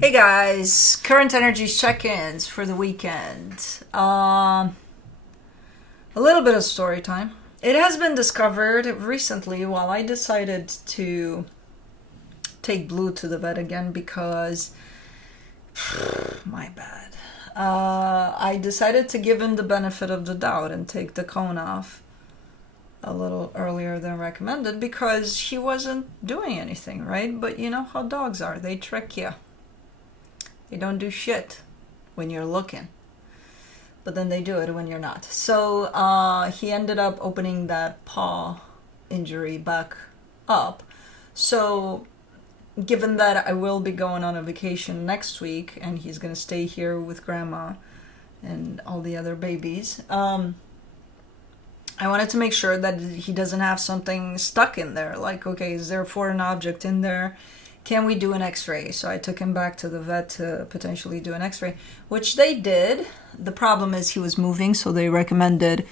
Hey guys, current energy check-ins for the weekend. A little bit of story time. It has been discovered recently while I decided to take Blue to the vet again because my bad. I decided to give him the benefit of the doubt and take the cone off a little earlier than recommended because he wasn't doing anything, right? But you know how dogs are, they trick you. They don't do shit when you're looking, but then they do it when you're not. So he ended up opening that paw injury back up. So given that I will be going on a vacation next week and he's going to stay here with grandma and all the other babies, I wanted to make sure that he doesn't have something stuck in there. Like, okay, is there a foreign object in there? Can we do an x-ray? So I took him back to the vet to potentially do an x-ray, which they did. The problem is he was moving, so they recommended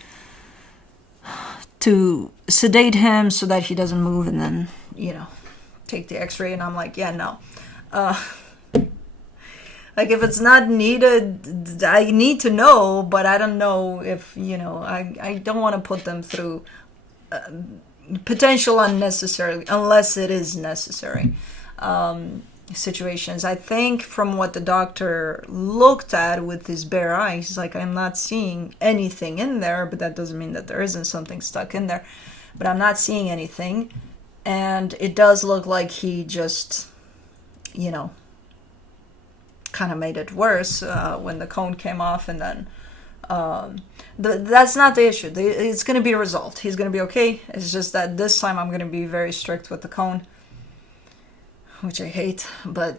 to sedate him so that he doesn't move and then, take the x-ray. And I'm like, yeah, no. Like, if it's not needed, I need to know, but I don't know if, I don't want to put them through potential unnecessarily, unless it is necessary. Situations. I think from what the doctor looked at with his bare eyes, like, I'm not seeing anything in there, but that doesn't mean that there isn't something stuck in there. But I'm not seeing anything, and it does look like he just, kind of made it worse when the cone came off, and then that's not the issue. It's going to be resolved. He's going to be okay. It's just that this time I'm going to be very strict with the cone, which I hate, but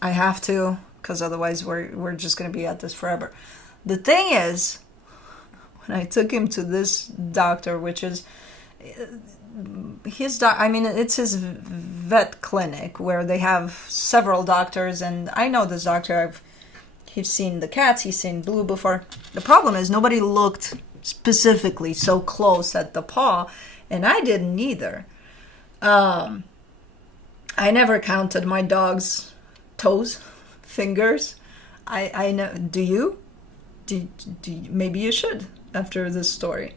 I have to, because otherwise we're just going to be at this forever. The thing is, when I took him to this doctor, which is it's his vet clinic where they have several doctors, and I know this doctor. He's seen the cats, he's seen Blue before. The problem is nobody looked specifically so close at the paw, and I didn't either. I never counted my dog's toes, fingers. I know. Do you? Do maybe you should after this story.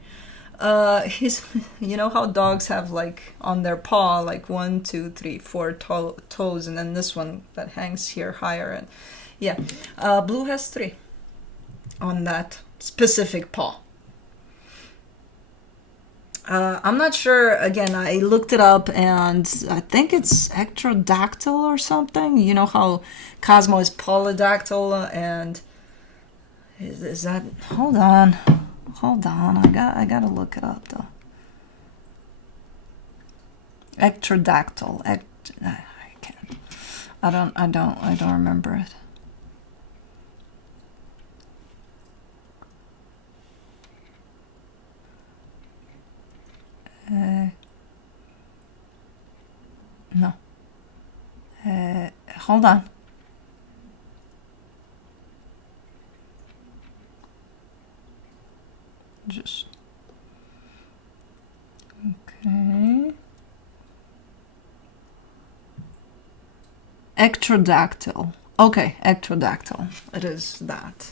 He's, how dogs have like on their paw like 1, 2, 3, 4 toes, and then this one that hangs here higher, and yeah, Blue has 3 on that specific paw. I'm not sure. Again, I looked it up, and I think it's ectrodactyl or something. You know how Cosmo is polydactyl, and is that? Hold on. I gotta look it up though. Ectrodactyl. I can't. I don't remember it. No. Hold on. Just. Okay. Ectrodactyl. Okay, ectrodactyl. It is that.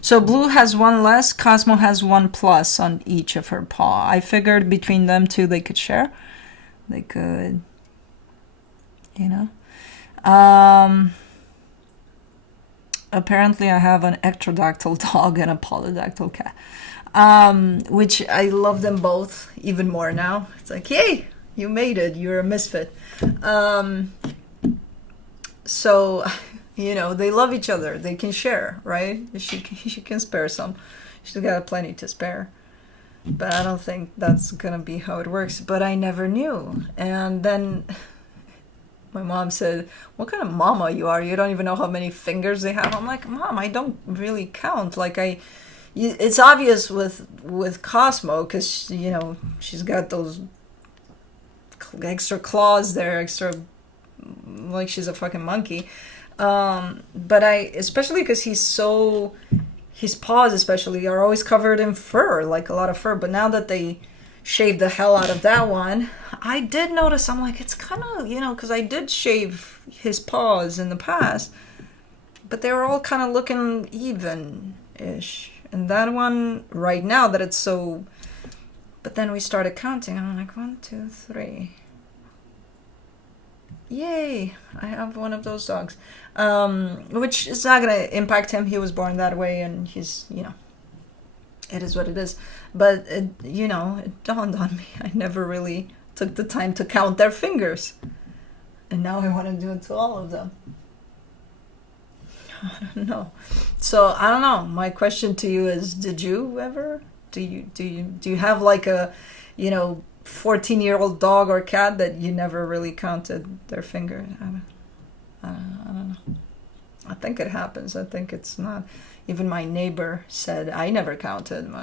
So Blue has 1 less, Cosmo has 1 plus on each of her paw. I figured between them two they could share. They could, apparently I have an ectrodactyl dog and a polydactyl cat, which I love them both even more now. It's like, yay, you made it. You're a misfit. So, they love each other. They can share, right? She can spare some. She's got plenty to spare. But I don't think that's going to be how it works. But I never knew. And then my mom said, what kind of mama you are? You don't even know how many fingers they have. I'm like, Mom, I don't really count. Like, it's obvious with Cosmo because, she's got those extra claws there, extra, like she's a fucking monkey. But especially because his paws especially are always covered in fur, like a lot of fur. But now that they shave the hell out of that one. I did notice, I'm like, it's kind of, you know, because I did shave his paws in the past, but they were all kind of looking even-ish. And that one, right now that it's so... But then we started counting, and I'm like, 1, 2, 3. Yay, I have one of those dogs. Which is not going to impact him. He was born that way, and he's, you know, it is what it is. But, you know, it dawned on me. I never really took the time to count their fingers. And now I want to do it to all of them. I don't know. So, I don't know. My question to you is, did you ever? Do you have like a, you know, 14-year-old dog or cat that you never really counted their fingers? I don't know. I think it happens. I think it's not. Even my neighbor said I never counted.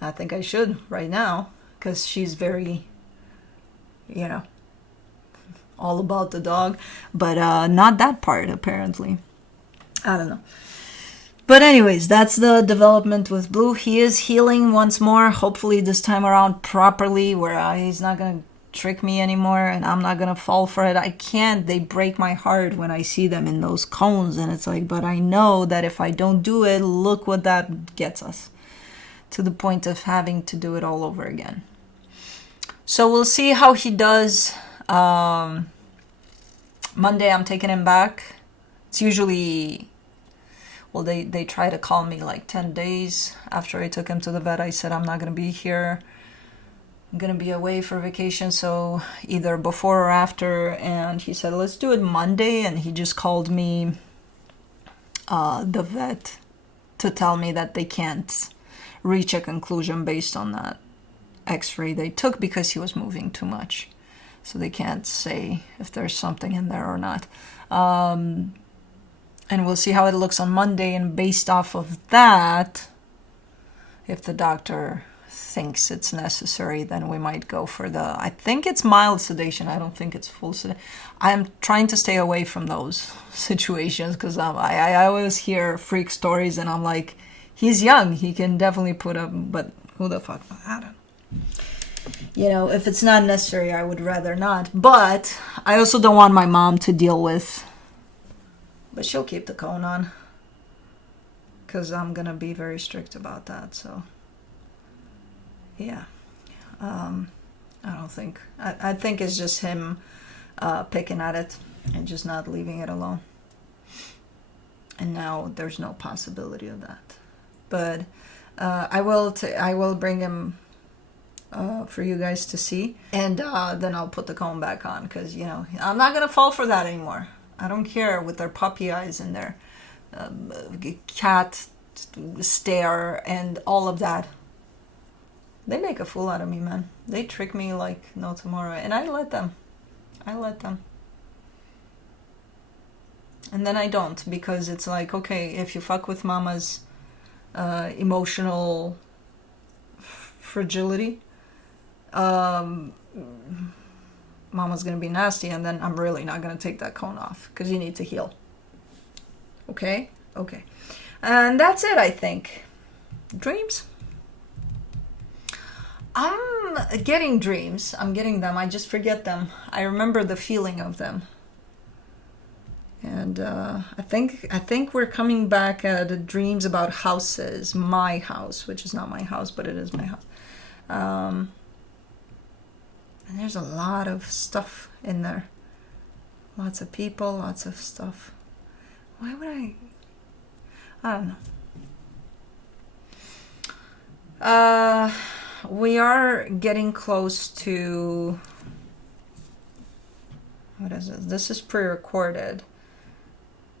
I think I should right now, because she's very, you know, all about the dog, but not that part apparently. I don't know. But anyways, that's the development with Blue. He is healing once more, hopefully this time around properly, where he's not going to trick me anymore and I'm not going to fall for it. I can't. They break my heart when I see them in those cones, and it's like, but I know that if I don't do it, look what that gets us, to the point of having to do it all over again. So we'll see how he does. Monday I'm taking him back. It's usually... Well, they try to call me like 10 days after I took him to the vet. I said, I'm not going to be here. I'm going to be away for vacation, so either before or after. And he said, let's do it Monday. And he just called me, the vet, to tell me that they can't reach a conclusion based on that x-ray they took because he was moving too much. So they can't say if there's something in there or not. And we'll see how it looks on Monday. And based off of that, if the doctor thinks it's necessary, then we might go for the... I think it's mild sedation. I don't think it's full sedation. I'm trying to stay away from those situations because I always hear freak stories and I'm like, he's young. He can definitely put up... But who the fuck? I don't know. You know, if it's not necessary, I would rather not. But I also don't want my mom to deal with... But she'll keep the cone on, because I'm going to be very strict about that. So, yeah. I don't think... I think it's just him picking at it and just not leaving it alone. And now there's no possibility of that. But I will bring him for you guys to see. And then I'll put the cone back on, because, you know, I'm not going to fall for that anymore. I don't care with their puppy eyes and their cat stare and all of that. They make a fool out of me, man. They trick me like no tomorrow. And I let them. And then I don't, because it's like, okay, if you fuck with mama's emotional fragility, mama's going to be nasty, and then I'm really not going to take that cone off, because you need to heal. Okay? Okay. And that's it, I think. Dreams? I'm getting dreams. I'm getting them. I just forget them. I remember the feeling of them. And I think we're coming back at dreams about houses. My house, which is not my house, but it is my house. And there's a lot of stuff in there. Lots of people, lots of stuff. Why would I don't know. We are getting close to... What is it? This is pre-recorded.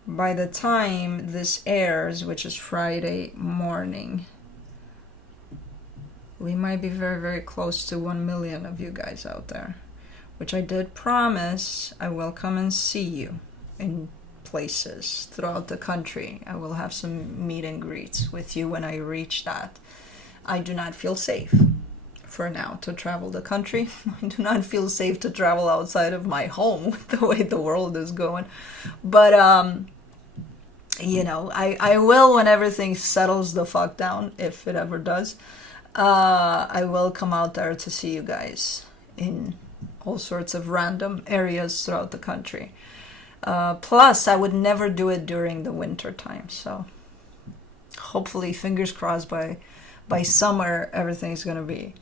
By the time this airs, which is Friday morning, we might be very, very close to 1 million of you guys out there, which I did promise I will come and see you in places throughout the country. I will have some meet and greets with you when I reach that. I do not feel safe for now to travel the country. I do not feel safe to travel outside of my home with the way the world is going. But, you know, I will when everything settles the fuck down, if it ever does. I will come out there to see you guys in all sorts of random areas throughout the country. Plus, I would never do it during the winter time. So hopefully, fingers crossed, by summer, everything's going to be,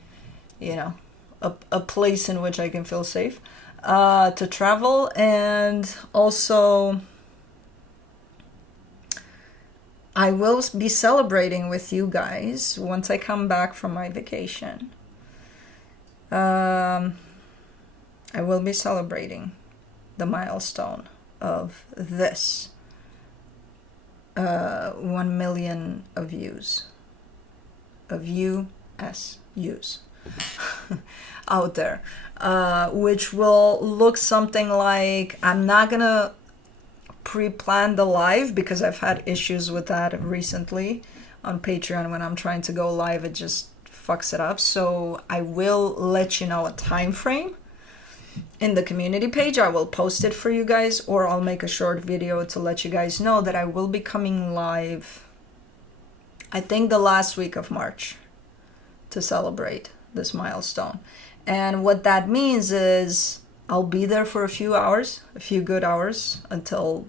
you know, a place in which I can feel safe to travel. And also, I will be celebrating with you guys once I come back from my vacation. I will be celebrating the milestone of this 1 million of views, of views out there, which will look something like, I'm not gonna pre-plan the live because I've had issues with that recently on Patreon. When I'm trying to go live, it just fucks it up. So I will let you know a time frame in the community page. I will post it for you guys, or I'll make a short video to let you guys know that I will be coming live, I think, the last week of March to celebrate this milestone. And what that means is I'll be there for a few hours, a few good hours, until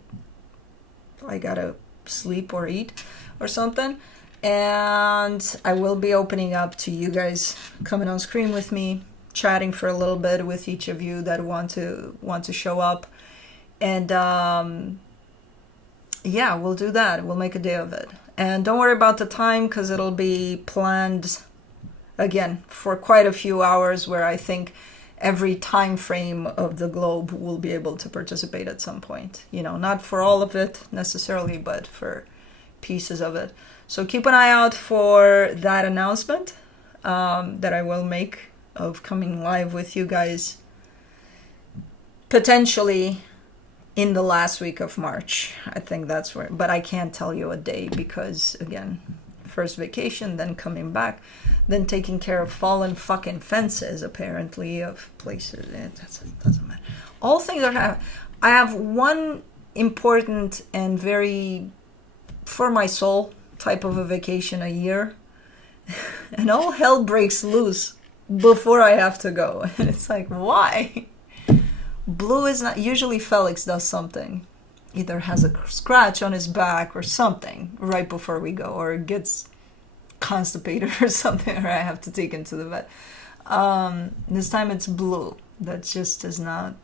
I gotta sleep or eat or something. And I will be opening up to you guys coming on screen with me, chatting for a little bit with each of you that want to show up. And yeah, we'll do that. We'll make a day of it. And don't worry about the time, because it'll be planned again for quite a few hours, where I think every time frame of the globe will be able to participate at some point. You know, not for all of it necessarily, but for pieces of it. So keep an eye out for that announcement that I will make of coming live with you guys potentially in the last week of March. I think that's where, but I can't tell you a day because, again, first vacation, then coming back, then taking care of fallen fucking fences, apparently, of places. It doesn't matter. All things are I have one important and very for my soul type of a vacation a year, and all hell breaks loose before I have to go. And it's like, why? Blue is not, usually Felix does something, either has a scratch on his back or something right before we go, or gets constipated or something, or I have to take him to the vet. This time it's Blue that just is not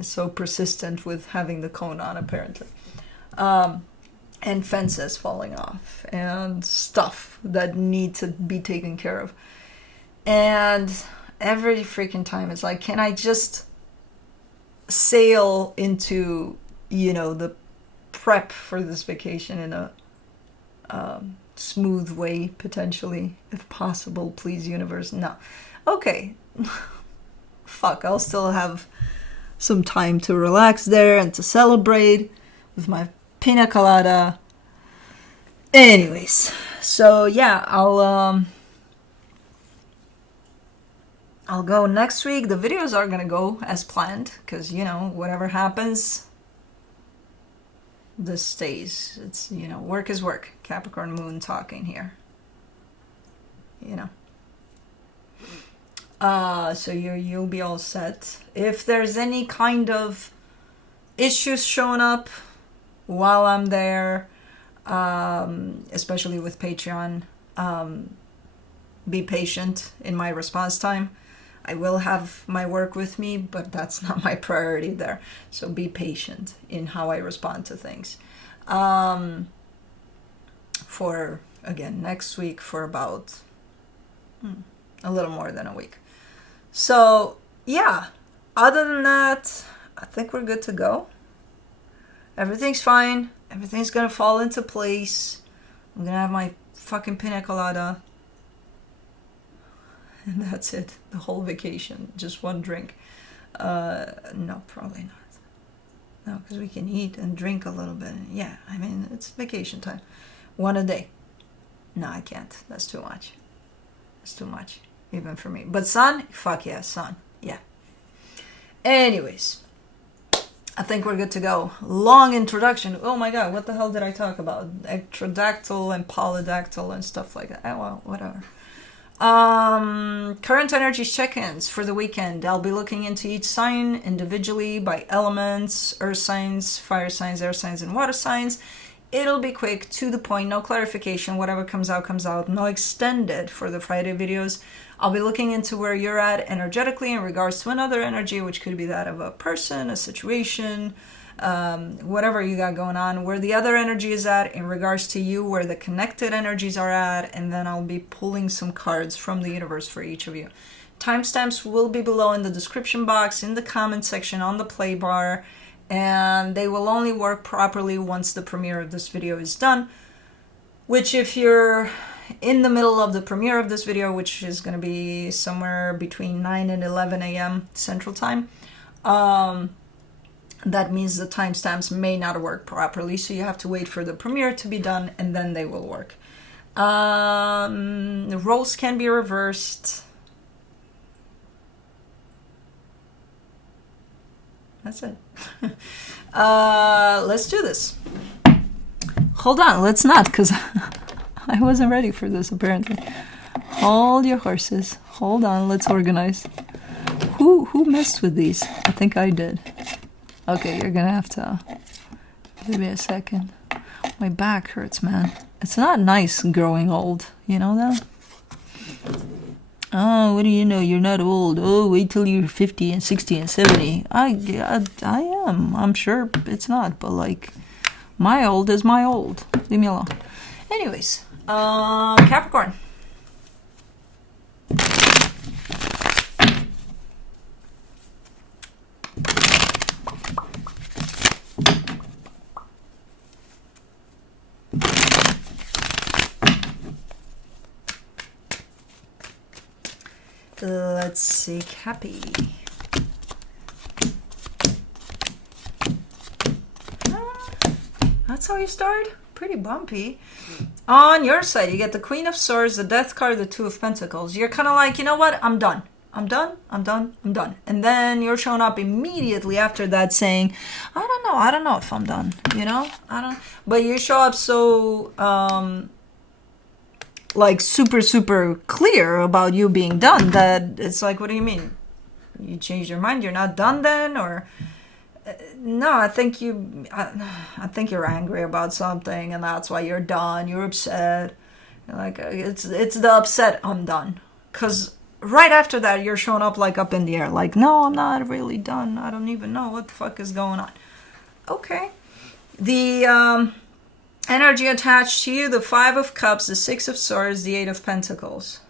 so persistent with having the cone on, apparently. And fences falling off and stuff that need to be taken care of. And every freaking time it's like, can I just sail into, you know, the prep for this vacation in a smooth way, potentially, if possible, please, universe. No. Okay. Fuck, I'll still have some time to relax there and to celebrate with my pina colada. Anyways, so yeah, I'll go next week. The videos are gonna go as planned, because, you know, whatever happens, this stays. It's, you know, work is work. Capricorn moon talking here, you know. So you'll be all set. If there's any kind of issues showing up while I'm there, especially with Patreon, be patient in my response time. I will have my work with me, but that's not my priority there. So be patient in how I respond to things. For, again, next week, for about a little more than a week. So, yeah, other than that, I think we're good to go. Everything's fine. Everything's gonna fall into place. I'm gonna have my fucking pina colada. And that's it. The whole vacation. Just one drink. No, probably not. No, because we can eat and drink a little bit. Yeah, I mean, it's vacation time. One a day. No, I can't. That's too much. It's too much. Even for me. But sun? Fuck yeah, sun. Yeah. Anyways. I think we're good to go. Long introduction. Oh my god, what the hell did I talk about? Ectrodactyl and polydactyl and stuff like that. Oh, well, whatever. Current energy check-ins for the weekend. I'll be looking into each sign individually by elements, earth signs, fire signs, air signs, and water signs. It'll be quick, to the point, no clarification. Whatever comes out, comes out. No extended for the Friday videos. I'll be looking into where you're at energetically in regards to another energy, which could be that of a person, a situation, whatever you got going on, where the other energy is at in regards to you, where the connected energies are at, and then I'll be pulling some cards from the universe for each of you. Timestamps will be below in the description box, in the comment section, on the play bar, and they will only work properly once the premiere of this video is done, which if you're in the middle of the premiere of this video, which is going to be somewhere between 9 and 11 a.m. Central Time, that means the timestamps may not work properly, so you have to wait for the premiere to be done, and then they will work. The roles can be reversed. That's it. Let's do this. Hold on, let's not, because I wasn't ready for this, apparently. Hold your horses. Hold on, let's organize. Who messed with these? I think I did. Okay, you're gonna have to give me a second. My back hurts, man. It's not nice growing old, you know that? Oh, what do you know? You're not old. Oh, wait till you're 50 and 60 and 70. I am. I'm sure it's not, but like, my old is my old. Leave me alone. Anyways, Capricorn. Let's see, Cappy. That's how you start? Pretty bumpy. On your side, you get the Queen of Swords, the Death card, the Two of Pentacles. You're kind of like, you know what? I'm done. I'm done. I'm done. I'm done. And then you're showing up immediately after that saying, I don't know. I don't know if I'm done. You know? I don't. But you show up so... like super clear about you being done that it's like, what do you mean? You changed your mind? You're not done then? Or no, I think you're angry about something and that's why you're done. You're upset. Like it's the upset I'm done. Because right after that you're showing up like up in the air, like, no, I'm not really done. I don't even know what the fuck is going on. Okay. The energy attached to you, the Five of Cups, the Six of Swords, the Eight of Pentacles.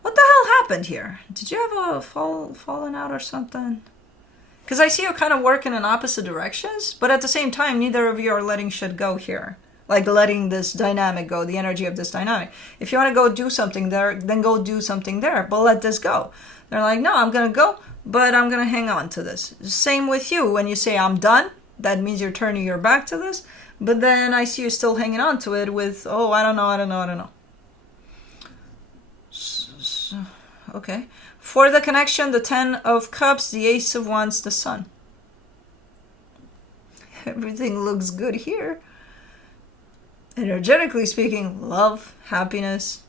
What the hell happened here? Did you have a falling out or something? Because I see you kind of working in opposite directions, but at the same time, neither of you are letting shit go here. Like letting this dynamic go, the energy of this dynamic. If you want to go do something there, then go do something there, but let this go. They're like, no, I'm going to go, but I'm going to hang on to this. Same with you. When you say I'm done, that means you're turning your back to this. But then I see you still hanging on to it with, oh, I don't know. Okay. For the connection, the Ten of Cups, the Ace of Wands, the Sun. Everything looks good here. Energetically speaking, love, happiness,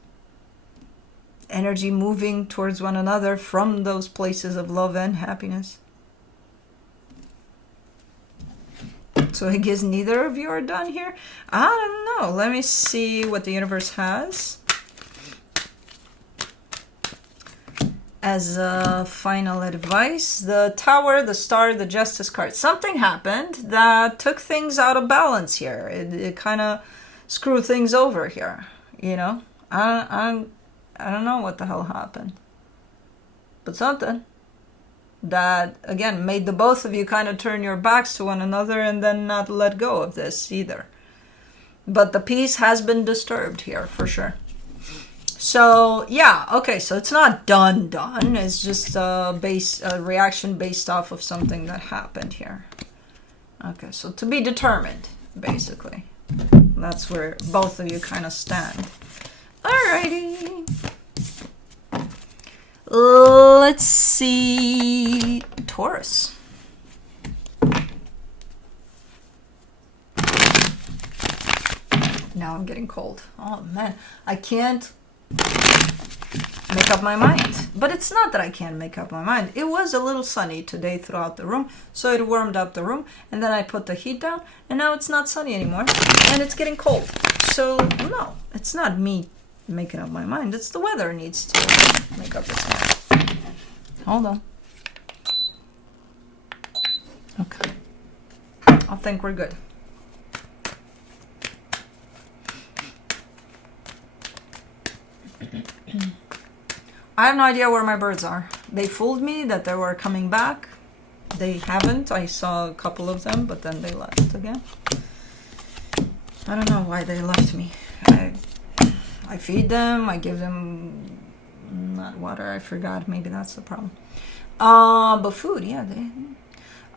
energy moving towards one another from those places of love and happiness. So I guess neither of you are done here. I don't know. Let me see what the universe has as a final advice. The Tower, the Star, the Justice card. Something happened that took things out of balance here. It kind of screwed things over here. You know, I don't know what the hell happened, but something that, again, made the both of you kind of turn your backs to one another and then not let go of this either. But the peace has been disturbed here, for sure. So, yeah, okay, so it's not done. It's just a reaction based off of something that happened here. Okay, so to be determined, basically. That's where both of you kind of stand. Alrighty. Let's see, Taurus. Now I'm getting cold. Oh man, I can't make up my mind. But it's not that I can't make up my mind. It was a little sunny today throughout the room, so it warmed up the room, and then I put the heat down, and now it's not sunny anymore, and it's getting cold. So no, it's not me making up my mind. It's the weather needs to make up its mind. Hold on. Okay. I think we're good. I have no idea where my birds are. They fooled me that they were coming back. They haven't. I saw a couple of them, but then they left again. I don't know why they left me. I feed them. I give them not water. I forgot. Maybe that's the problem. But food, yeah.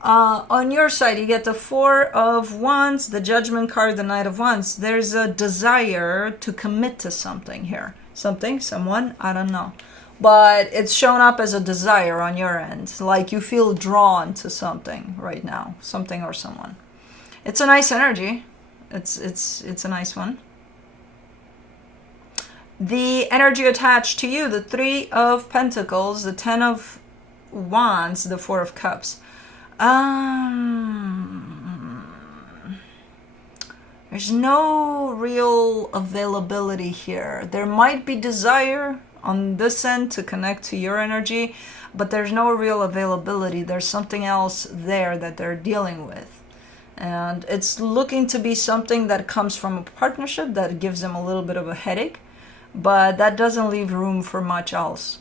On your side, you get the Four of Wands, the Judgment card, the Knight of Wands. There's a desire to commit to something here. Something, someone, I don't know. But it's shown up as a desire on your end. Like you feel drawn to something right now. Something or someone. It's a nice energy. It's a nice one. The energy attached to you, the Three of Pentacles, the Ten of Wands, the Four of Cups. There's no real availability here. There might be desire on this end to connect to your energy, but there's no real availability. There's something else there that they're dealing with. And it's looking to be something that comes from a partnership that gives them a little bit of a headache, but that doesn't leave room for much else.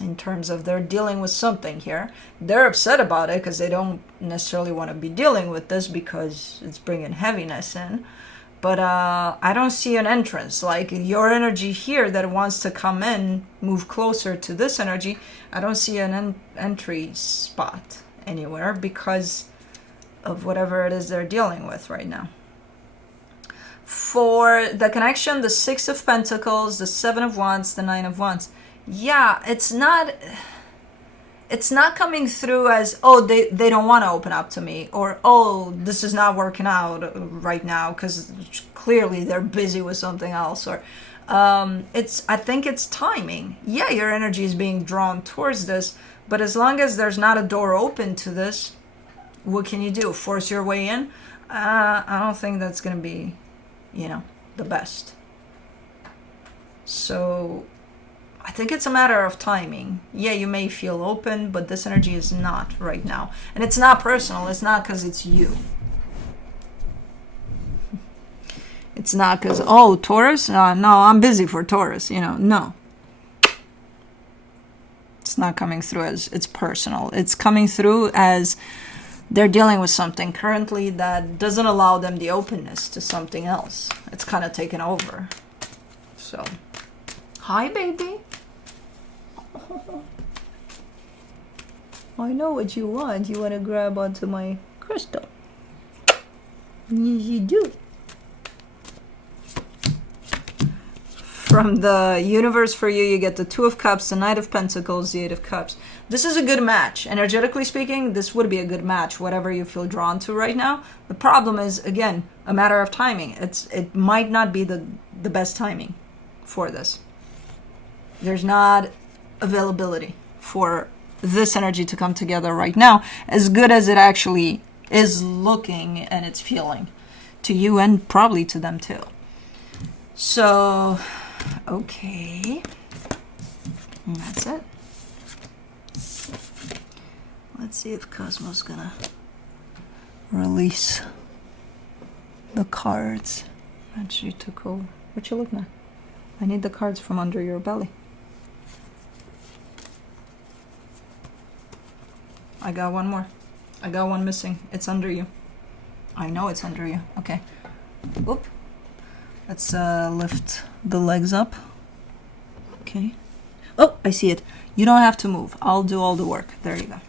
In terms of they're dealing with something here. They're upset about it because they don't necessarily want to be dealing with this because it's bringing heaviness in. But I don't see an entrance. Like your energy here that wants to come in, move closer to this energy, I don't see an entry spot anywhere because of whatever it is they're dealing with right now. For the connection, the Six of Pentacles, the Seven of Wands, the Nine of Wands. Yeah, it's not coming through as, oh, they don't want to open up to me, or, oh, this is not working out right now because clearly they're busy with something else, or I think it's timing. Yeah, your energy is being drawn towards this, but as long as there's not a door open to this, what can you do? Force your way in? I don't think that's going to be, the best. So I think it's a matter of timing. Yeah, you may feel open, but this energy is not right now. And it's not personal. It's not because it's you. It's not because, oh, Taurus? No, I'm busy for Taurus. No. It's not coming through as it's personal. It's coming through as they're dealing with something currently that doesn't allow them the openness to something else. It's kind of taken over. So, hi, baby. I know what you want. You want to grab onto my crystal. Yes, you do. From the universe for you, you get the Two of Cups, the Knight of Pentacles, the Eight of Cups. This is a good match. Energetically speaking, this would be a good match, whatever you feel drawn to right now. The problem is, again, a matter of timing. It might not be the best timing for this. There's not availability for this energy to come together right now, as good as it actually is looking and it's feeling to you and probably to them too. So, okay. And that's it. Let's see if Cosmo's gonna release the cards that she took over. What you looking at? I need the cards from under your belly. I got one more. I got one missing. It's under you. I know it's under you. Okay. Whoop. Let's lift the legs up. Okay. Oh, I see it. You don't have to move. I'll do all the work. There you go.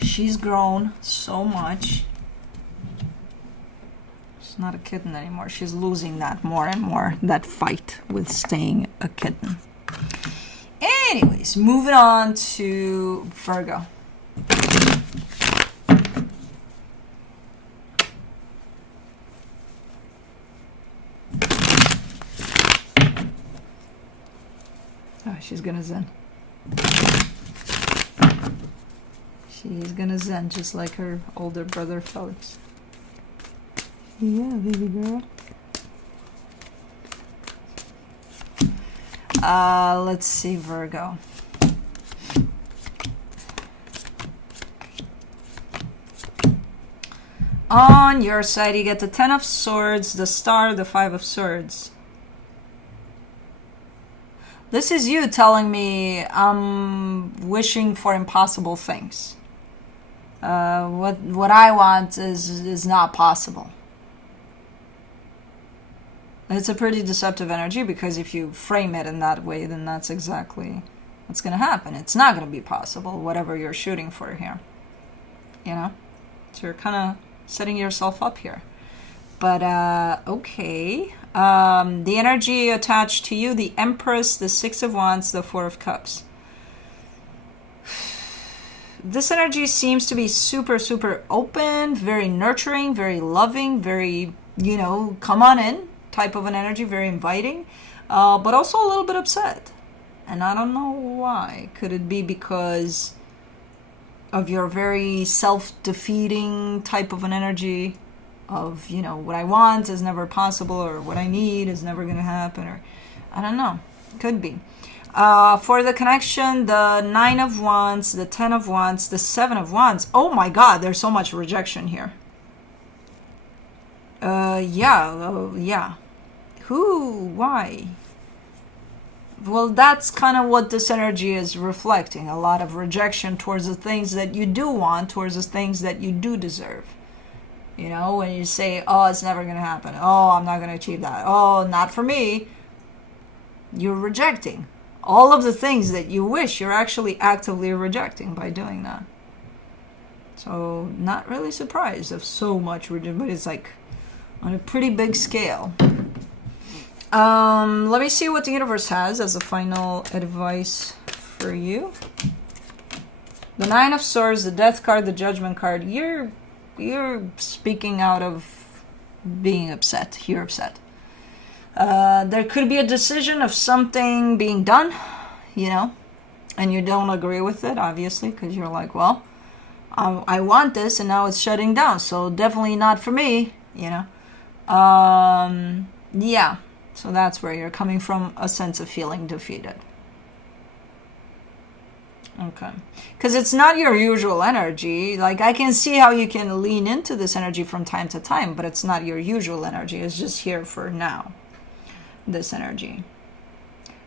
She's grown so much. She's not a kitten anymore. She's losing that more and more, that fight with staying a kitten. Anyways, moving on to Virgo. she's gonna zen. She's gonna zen just like her older brother Felix. Yeah, baby girl. Let's see, Virgo. On your side, you get the 10 of Swords, the Star, the 5 of Swords. This is you telling me I'm wishing for impossible things. What I want is not possible. It's a pretty deceptive energy, because if you frame it in that way, then that's exactly what's going to happen. It's not going to be possible, whatever you're shooting for here. You know? So you're kind of setting yourself up here. But, okay. The energy attached to you, the Empress, the 6 of Wands, the 4 of Cups. This energy seems to be super, super open, very nurturing, very loving, very, you know, come on in type of an energy, very inviting, but also a little bit upset. And I don't know why. Could it be because of your very self-defeating type of an energy of, you know, what I want is never possible, or what I need is never going to happen, or I don't know. Could be. For the connection, the 9 of Wands, the 10 of Wands, the 7 of Wands. Oh my God, there's so much rejection here. Yeah. Who? Why? Well, that's kind of what this energy is reflecting. A lot of rejection towards the things that you do want, towards the things that you do deserve. You know, when you say, oh, it's never going to happen. Oh, I'm not going to achieve that. Oh, not for me. You're rejecting. All of the things that you wish, you're actually actively rejecting by doing that. So, not really surprised of so much rejection, but it's like on a pretty big scale. Let me see what the universe has as a final advice for you. The 9 of Swords, the Death card, the Judgment card. You're speaking out of being upset. You're upset. There could be a decision of something being done, you know, and you don't agree with it, obviously, because you're like, well, I want this and now it's shutting down, so definitely not for me, you know. Yeah, so that's where you're coming from, a sense of feeling defeated. Okay, because it's not your usual energy. Like, I can see how you can lean into this energy from time to time, but it's not your usual energy. It's just here for now, this energy.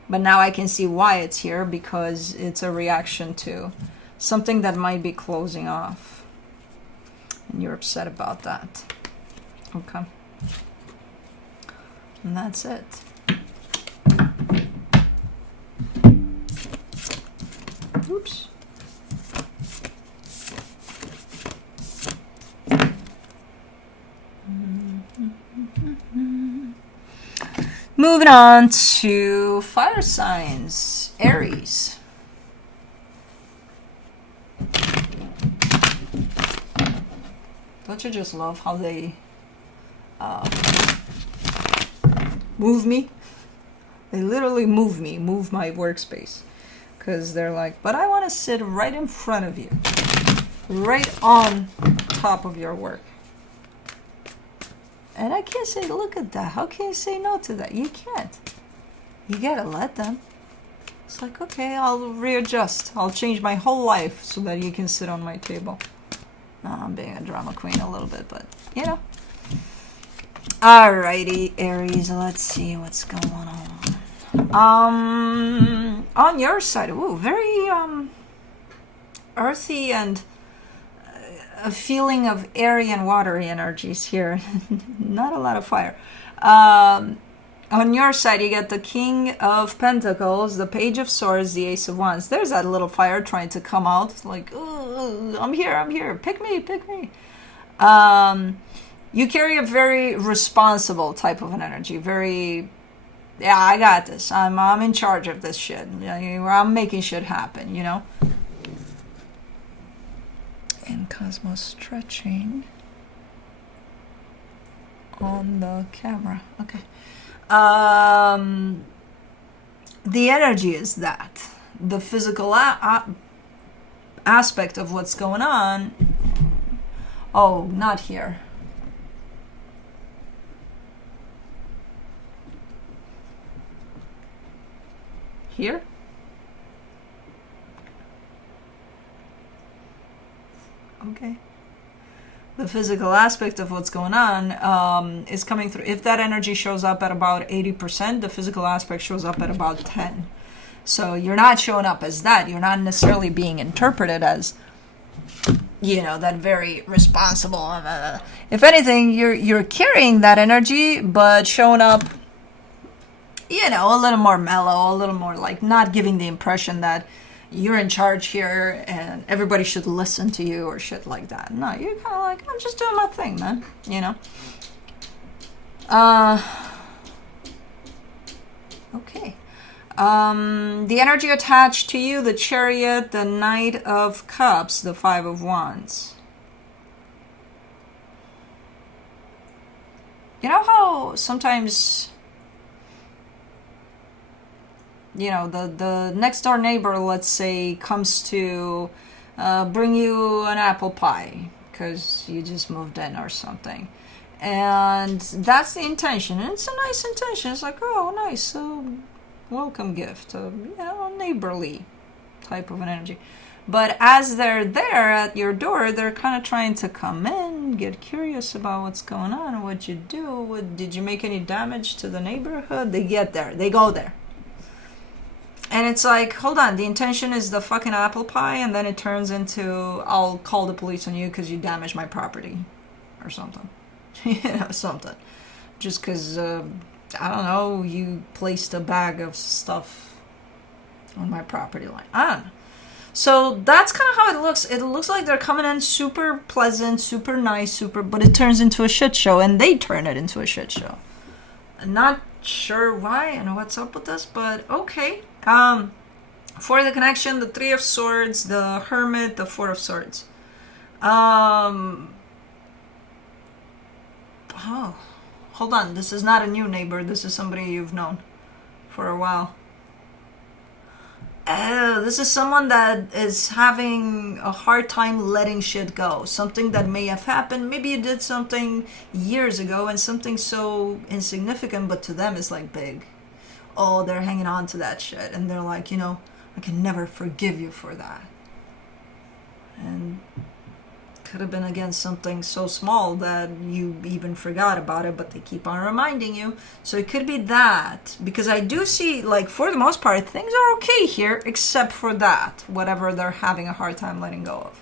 But now I can see why it's here, because it's a reaction to something that might be closing off, and you're upset about that. Okay, and that's it. Oops. Moving on to fire signs, Aries. Don't you just love how they move me? They literally move me, move my workspace. Because they're like, but I want to sit right in front of you. Right on top of your work. And I can't say, look at that. How can you say no to that? You can't. You gotta let them. It's like, okay, I'll readjust. I'll change my whole life so that you can sit on my table. No, I'm being a drama queen a little bit, but, you know. Alrighty, Aries, let's see what's going on. On your side, ooh, very earthy and a feeling of airy and watery energies here. Not a lot of fire. On your side, you get the King of Pentacles, the Page of Swords, the Ace of Wands. There's that little fire trying to come out. It's like, oh, I'm here. Pick me. You carry a very responsible type of an energy. Very, yeah, I got this. I'm in charge of this shit. I'm making shit happen, you know? And Cosmos stretching on the camera. Okay. the energy is that. The physical aspect of what's going on. Oh, not here. Here? Okay. The physical aspect of what's going on is coming through. If that energy shows up at about 80%, the physical aspect shows up at about 10. So you're not showing up as that. You're not necessarily being interpreted as, you know, that very responsible. If anything, you're carrying that energy, but showing up, you know, a little more mellow, a little more like not giving the impression that you're in charge here and everybody should listen to you or shit like that. No, you're kind of like, I'm just doing my thing, man. You know? Okay. The energy attached to you, the Chariot, the Knight of Cups, the Five of Wands. You know how sometimes, you know, the next door neighbor, let's say, comes to bring you an apple pie because you just moved in or something. And that's the intention. And it's a nice intention. It's like, oh, nice, welcome gift, you know, neighborly type of an energy. But as they're there at your door, they're kind of trying to come in, get curious about what's going on, what you do. Did you make any damage to the neighborhood? They get there. They go there. And it's like, hold on, the intention is the fucking apple pie, and then it turns into, I'll call the police on you because you damaged my property. Or something. You know, something. Just because, I don't know, you placed a bag of stuff on my property line. I don't know. So that's kind of how it looks. It looks like they're coming in super pleasant, super nice, but it turns into a shit show, and they turn it into a shit show. I'm not sure why and what's up with this, but okay. For the connection, the Three of Swords, the Hermit, the Four of Swords. Oh, hold on. This is not a new neighbor. This is somebody you've known for a while. Oh, this is someone that is having a hard time letting shit go. Something that may have happened. Maybe you did something years ago and something so insignificant, but to them is like big. Oh, they're hanging on to that shit. And they're like, you know, I can never forgive you for that. And could have been, again, something so small that you even forgot about it, but they keep on reminding you. So it could be that. Because I do see, like, for the most part, things are okay here, except for that. Whatever they're having a hard time letting go of.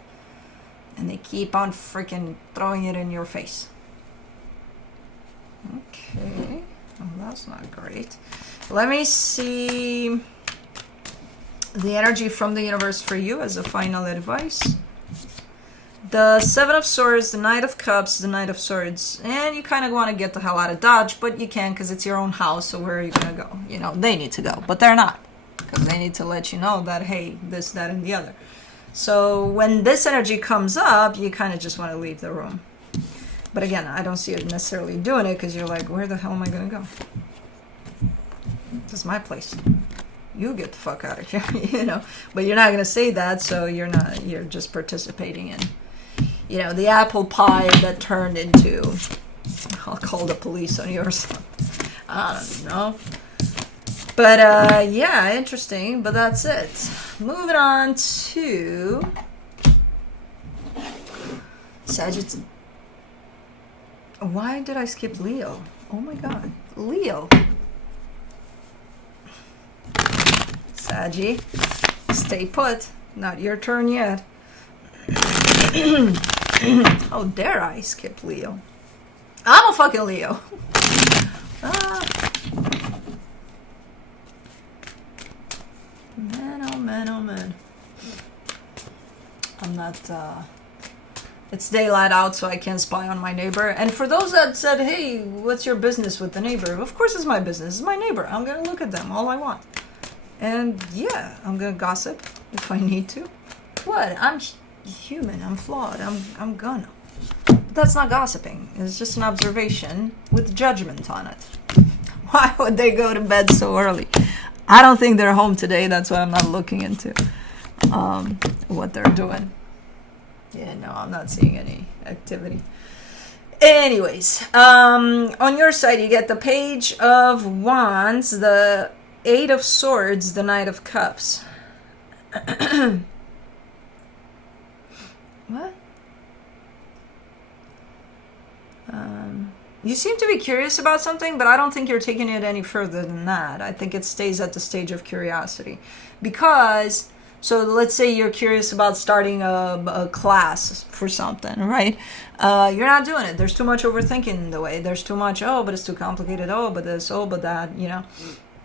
And they keep on freaking throwing it in your face. Okay. Well, that's not great. Let me see the energy from the universe for you as a final advice. The Seven of Swords, the Knight of Cups, the Knight of Swords. And you kind of want to get the hell out of Dodge, but you can because it's your own house, so where are you going to go? You know, they need to go, but they're not. Because they need to let you know that, hey, this, that, and the other. So when this energy comes up, you kind of just want to leave the room. But again, I don't see it necessarily doing it because you're like, where the hell am I going to go? This is my place. You get the fuck out of here, you know. But you're not going to say that, so you're just participating in, you know, the apple pie that turned into, I'll call the police on you or something. I don't know. But, yeah, interesting. But that's it. Moving on to Sagittarius. Why did I skip Leo? Oh my god. Leo. Saggy. Stay put. Not your turn yet. How dare I skip Leo? I'm a fucking Leo. Man, oh man, oh man. I'm not, it's daylight out, so I can't spy on my neighbor. And for those that said, hey, what's your business with the neighbor? Of course it's my business. It's my neighbor. I'm going to look at them all I want. And yeah, I'm going to gossip if I need to. What? I'm human. I'm flawed. I'm gonna. But that's not gossiping. It's just an observation with judgment on it. Why would they go to bed so early? I don't think they're home today. That's why I'm not looking into what they're doing. Yeah, no, I'm not seeing any activity. Anyways, on your side, you get the Page of Wands, the Eight of Swords, the Knight of Cups. What? You seem to be curious about something, but I don't think you're taking it any further than that. I think it stays at the stage of curiosity. Because, so let's say you're curious about starting a class for something, right? You're not doing it. There's too much overthinking in the way. There's too much, oh, but it's too complicated. Oh, but this, oh, but that, you know.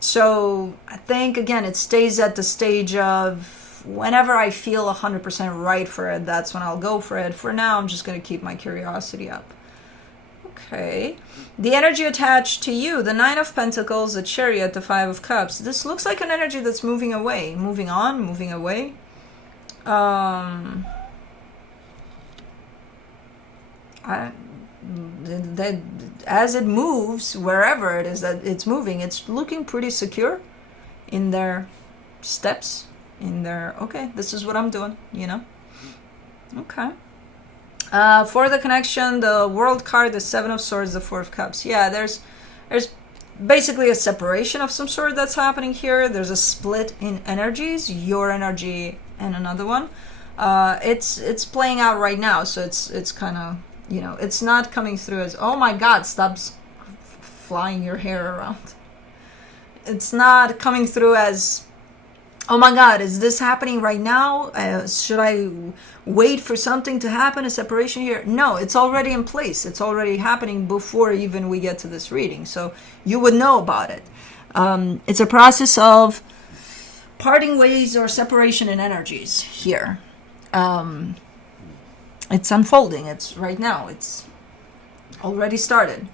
So I think, again, it stays at the stage of whenever I feel 100% right for it, that's when I'll go for it. For now, I'm just going to keep my curiosity up. Okay. The energy attached to you, the Nine of Pentacles, the Chariot, the Five of Cups. This looks like an energy that's moving away, moving on, moving away. As it moves, wherever it is that it's moving, it's looking pretty secure in their steps, in their, okay, this is what I'm doing, you know? Okay. For the connection, the World card, the Seven of Swords, the Four of Cups. Yeah, there's basically a separation of some sort that's happening here. There's a split in energies, your energy and another one. It's playing out right now, so it's kind of, you know, it's not coming through as, oh my God, stop flying your hair around. It's not coming through as, oh my God, is this happening right now? Should I wait for something to happen, a separation here? No, it's already in place. It's already happening before even we get to this reading. So you would know about it. It's a process of parting ways or separation in energies here. It's unfolding. It's right now. It's already started,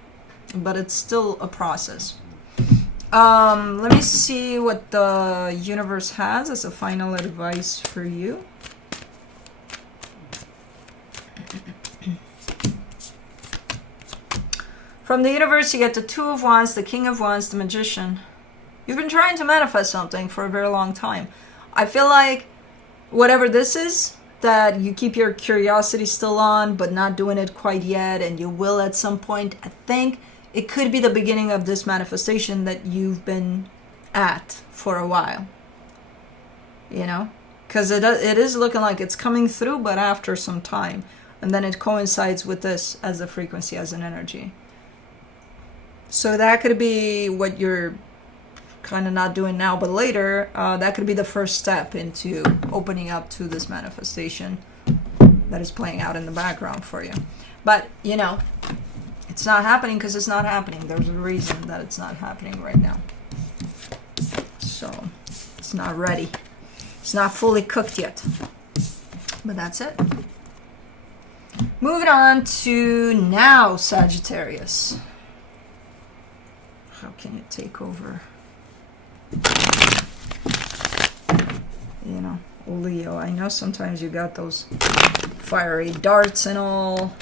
but it's still a process. Let me see what the universe has as a final advice for you. From the universe, you get the Two of Wands, the King of Wands, the Magician. You've been trying to manifest something for a very long time. I feel like whatever this is, that you keep your curiosity still on, but not doing it quite yet, and you will at some point, I think it could be the beginning of this manifestation that you've been at for a while. You know? Because it is looking like it's coming through, but after some time. And then it coincides with this as a frequency, as an energy. So that could be what you're kind of not doing now, but later, that could be the first step into opening up to this manifestation that is playing out in the background for you. But, you know, it's not happening because it's not happening. There's a reason that it's not happening right now. So, it's not ready. It's not fully cooked yet. But that's it. Moving on to now, Sagittarius. How can it take over? You know, Leo. I know sometimes you got those fiery darts and all.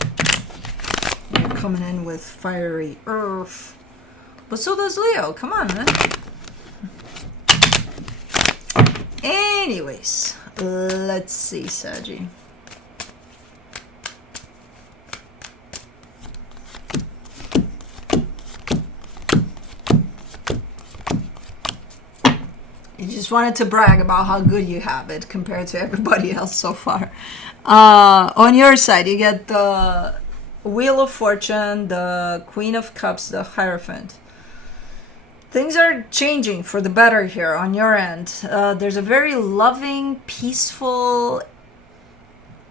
You're coming in with fiery earth. But so does Leo. Come on, man. Anyways, let's see, Saggy. You just wanted to brag about how good you have it compared to everybody else so far. On your side, you get the Wheel of Fortune, the Queen of Cups, the Hierophant. Things are changing for the better here on your end. There's a very loving, peaceful,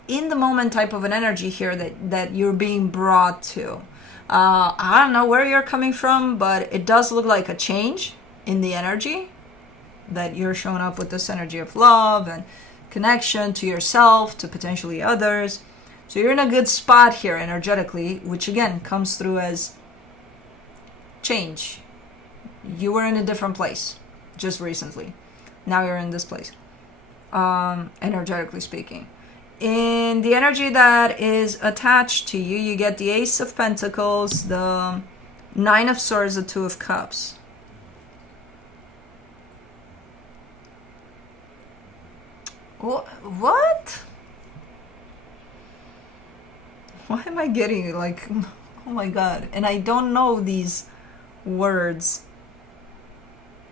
in the moment type of an energy here that you're being brought to. I don't know where you're coming from, but it does look like a change in the energy. That you're showing up with this energy of love and connection to yourself, to potentially others. So you're in a good spot here energetically, which again comes through as change. You were in a different place just recently. Now you're in this place, energetically speaking. In the energy that is attached to you, you get the Ace of Pentacles, the Nine of Swords, the Two of Cups. What? Why am I getting like, oh my god, and I don't know these words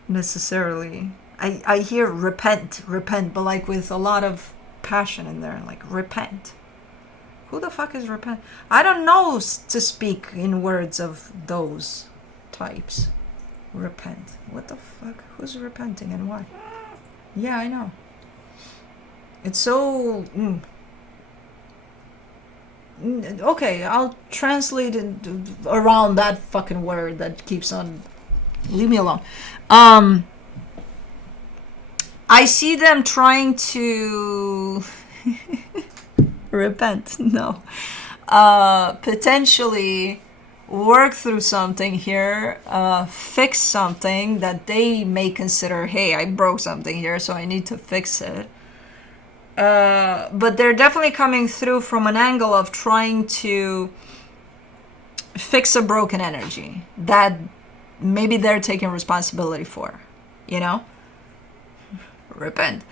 necessarily. I hear repent, but like with a lot of passion in there, like repent. Who the fuck is repent? I don't know to speak in words of those types. Repent. What the fuck? Who's repenting and why? Yeah, I know. It's so... Okay, I'll translate it around that fucking word that keeps on... Leave me alone. I see them trying to... repent. No. Potentially work through something here, fix something that they may consider, hey, I broke something here, so I need to fix it. But they're definitely coming through from an angle of trying to fix a broken energy that maybe they're taking responsibility for, you know? Repent.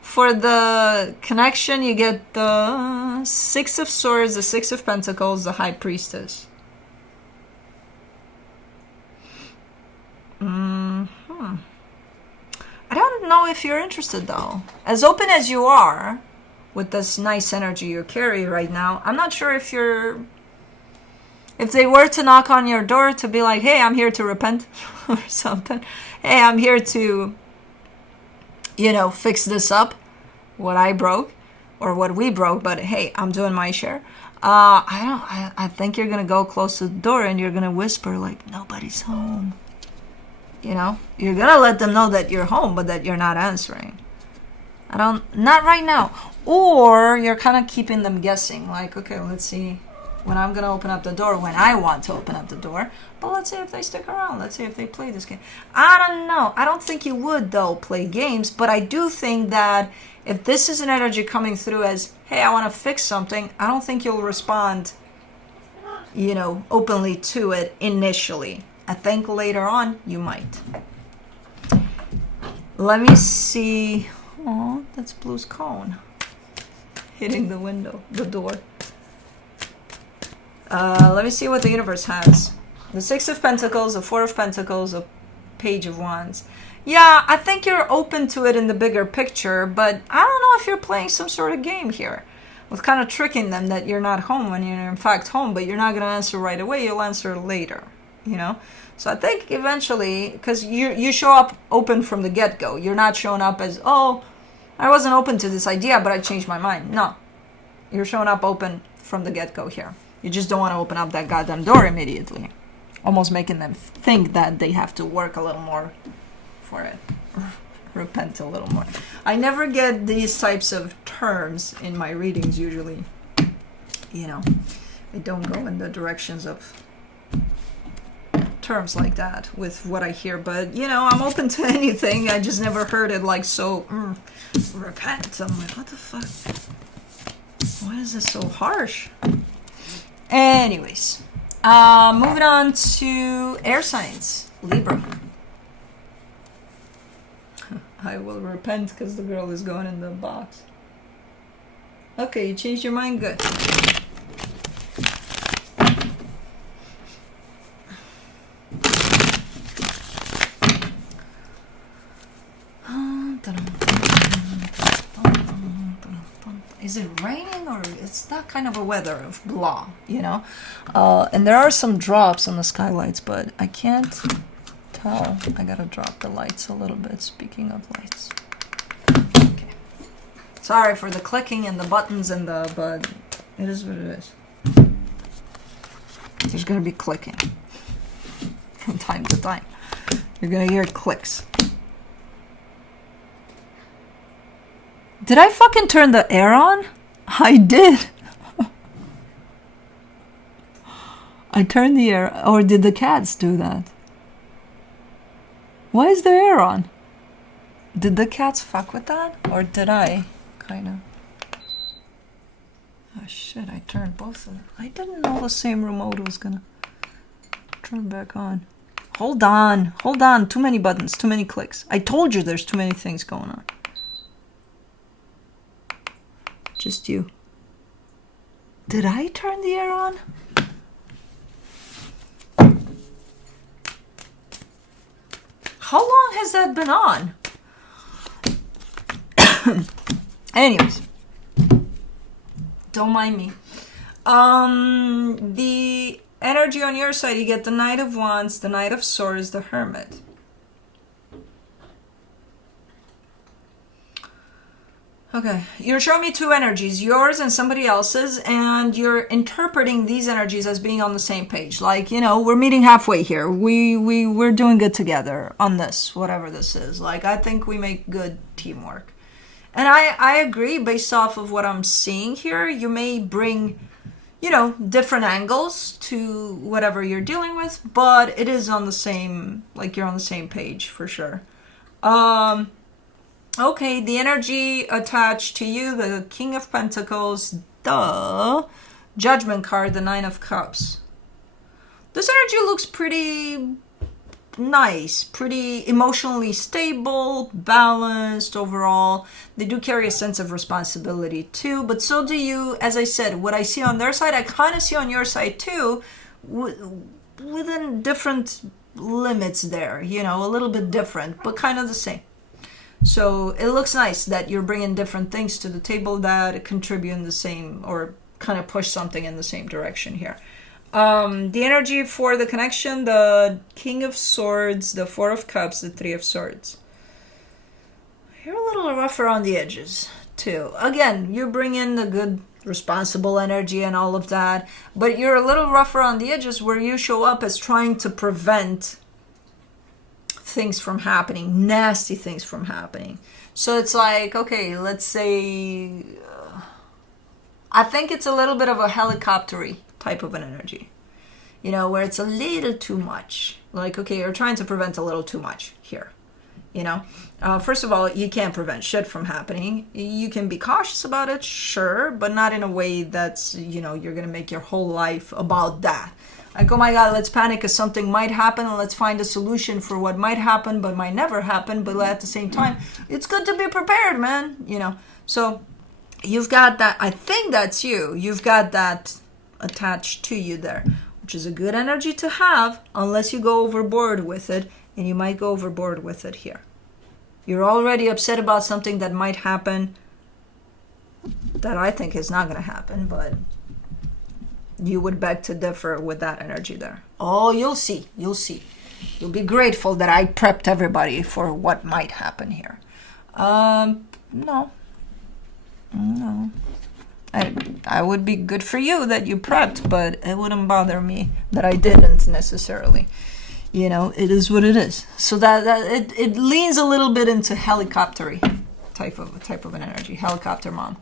For the connection, you get the Six of Swords, the Six of Pentacles, the High Priestess. I don't know if you're interested, though. As open as you are, with this nice energy you carry right now, I'm not sure if you're... If they were to knock on your door to be like, hey, I'm here to repent, or something. Hey, I'm here to, you know, fix this up. What I broke or what we broke, but hey, I'm doing my share. I think you're gonna go close to the door and you're gonna whisper like, nobody's home. You know, you're gonna let them know that you're home, but that you're not answering. Not right now. Or you're kind of keeping them guessing, like, okay, let's see when I'm gonna open up the door, when I want to open up the door, but let's see if they stick around, let's see if they play this game. I don't know. I don't think you would, though, play games, but I do think that if this is an energy coming through as, hey, I want to fix something, I don't think you'll respond, you know, openly to it initially. I think later on, you might. Let me see. Oh, that's Blue's cone. Hitting the window, the door. Let me see what the universe has. The Six of Pentacles, the Four of Pentacles, the Page of Wands. Yeah, I think you're open to it in the bigger picture, but I don't know if you're playing some sort of game here. With kind of tricking them that you're not home when you're in fact home, but you're not going to answer right away, you'll answer later, you know? So I think eventually, because you show up open from the get-go. You're not showing up as, oh, I wasn't open to this idea, but I changed my mind. No. You're showing up open from the get-go here. You just don't want to open up that goddamn door immediately. Almost making them think that they have to work a little more for it. Repent a little more. I never get these types of terms in my readings usually. You know, I don't go in the directions of terms like that with what I hear, but you know, I'm open to anything. I just never heard it like so, repent. I'm like, what the fuck? Why is this so harsh? Anyways, moving on to air signs. Libra. I will repent because the girl is going in the box. Okay, you changed your mind? Good. Is it raining or it's that kind of a weather of blah, you know? And there are some drops on the skylights, but I can't tell. I gotta drop the lights a little bit, speaking of lights. Okay. Sorry for the clicking and the buttons and the, but it is what it is. There's gonna be clicking from time to time. You're gonna hear clicks. Did I fucking turn the air on? I did. I turned the air, or did the cats do that? Why is the air on? Did the cats fuck with that? Or did I? Kinda. Oh shit, I turned both of them. I didn't know the same remote was gonna turn back on. Hold on. Hold on. Too many buttons. Too many clicks. I told you there's too many things going on. Just you. Did I turn the air on? How long has that been on? Anyways. Don't mind me. The energy on your side, you get the Knight of Wands, the Knight of Swords, the Hermit. Okay, you're showing me two energies, yours and somebody else's, and you're interpreting these energies as being on the same page. Like, you know, we're meeting halfway here. We're doing good together on this, whatever this is. Like, I think we make good teamwork. And I agree, based off of what I'm seeing here, you may bring, you know, different angles to whatever you're dealing with, but it is on the same, like, you're on the same page for sure. Okay, the energy attached to you, the King of Pentacles, the Judgment card, the Nine of Cups. This energy looks pretty nice, pretty emotionally stable, balanced overall. They do carry a sense of responsibility too, but so do you. As I said, what I see on their side, I kind of see on your side too, within different limits there, you know, a little bit different, but kind of the same. So it looks nice that you're bringing different things to the table that contribute in the same, or kind of push something in the same direction here. The energy for the connection, the King of Swords, the Four of Cups, the Three of Swords. You're a little rougher on the edges too. Again, you bring in the good, responsible energy and all of that, but you're a little rougher on the edges where you show up as trying to prevent things from happening, nasty things from happening. So it's like, okay, let's say, I think it's a little bit of a helicopter-y type of an energy, you know, where it's a little too much. Like, okay, you're trying to prevent a little too much here, you know. First of all, you can't prevent shit from happening. You can be cautious about it, sure, but not in a way that's, you know, you're gonna make your whole life about that. Like, oh my God, let's panic because something might happen, and let's find a solution for what might happen but might never happen. But at the same time, it's good to be prepared, man, you know. So you've got that. I think that's you. You've got that attached to you there, which is a good energy to have, unless you go overboard with it, and you might go overboard with it here. You're already upset about something that might happen that I think is not going to happen, but you would beg to differ with that energy there. Oh, you'll see. You'll see. You'll be grateful that I prepped everybody for what might happen here. No. I would be good for you that you prepped, but it wouldn't bother me that I didn't necessarily. You know, it is what it is. So that it leans a little bit into helicopter-y type of an energy. Helicopter mom.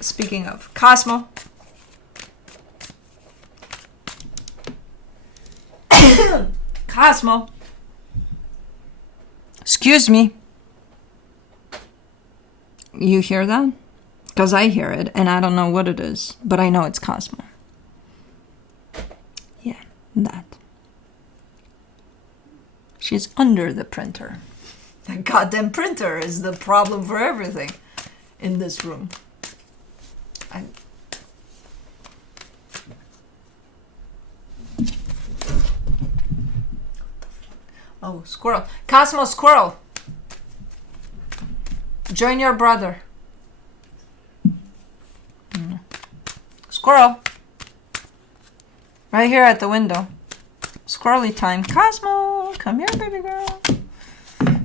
Speaking of Cosmo. Cosmo. Excuse me. You hear that? Because I hear it, and I don't know what it is, but I know it's Cosmo. Yeah, that. She's under the printer. That goddamn printer is the problem for everything in this room. Oh, squirrel. Cosmo, squirrel. Join your brother. Squirrel. Right here at the window. Squirrely time. Cosmo, come here, baby girl.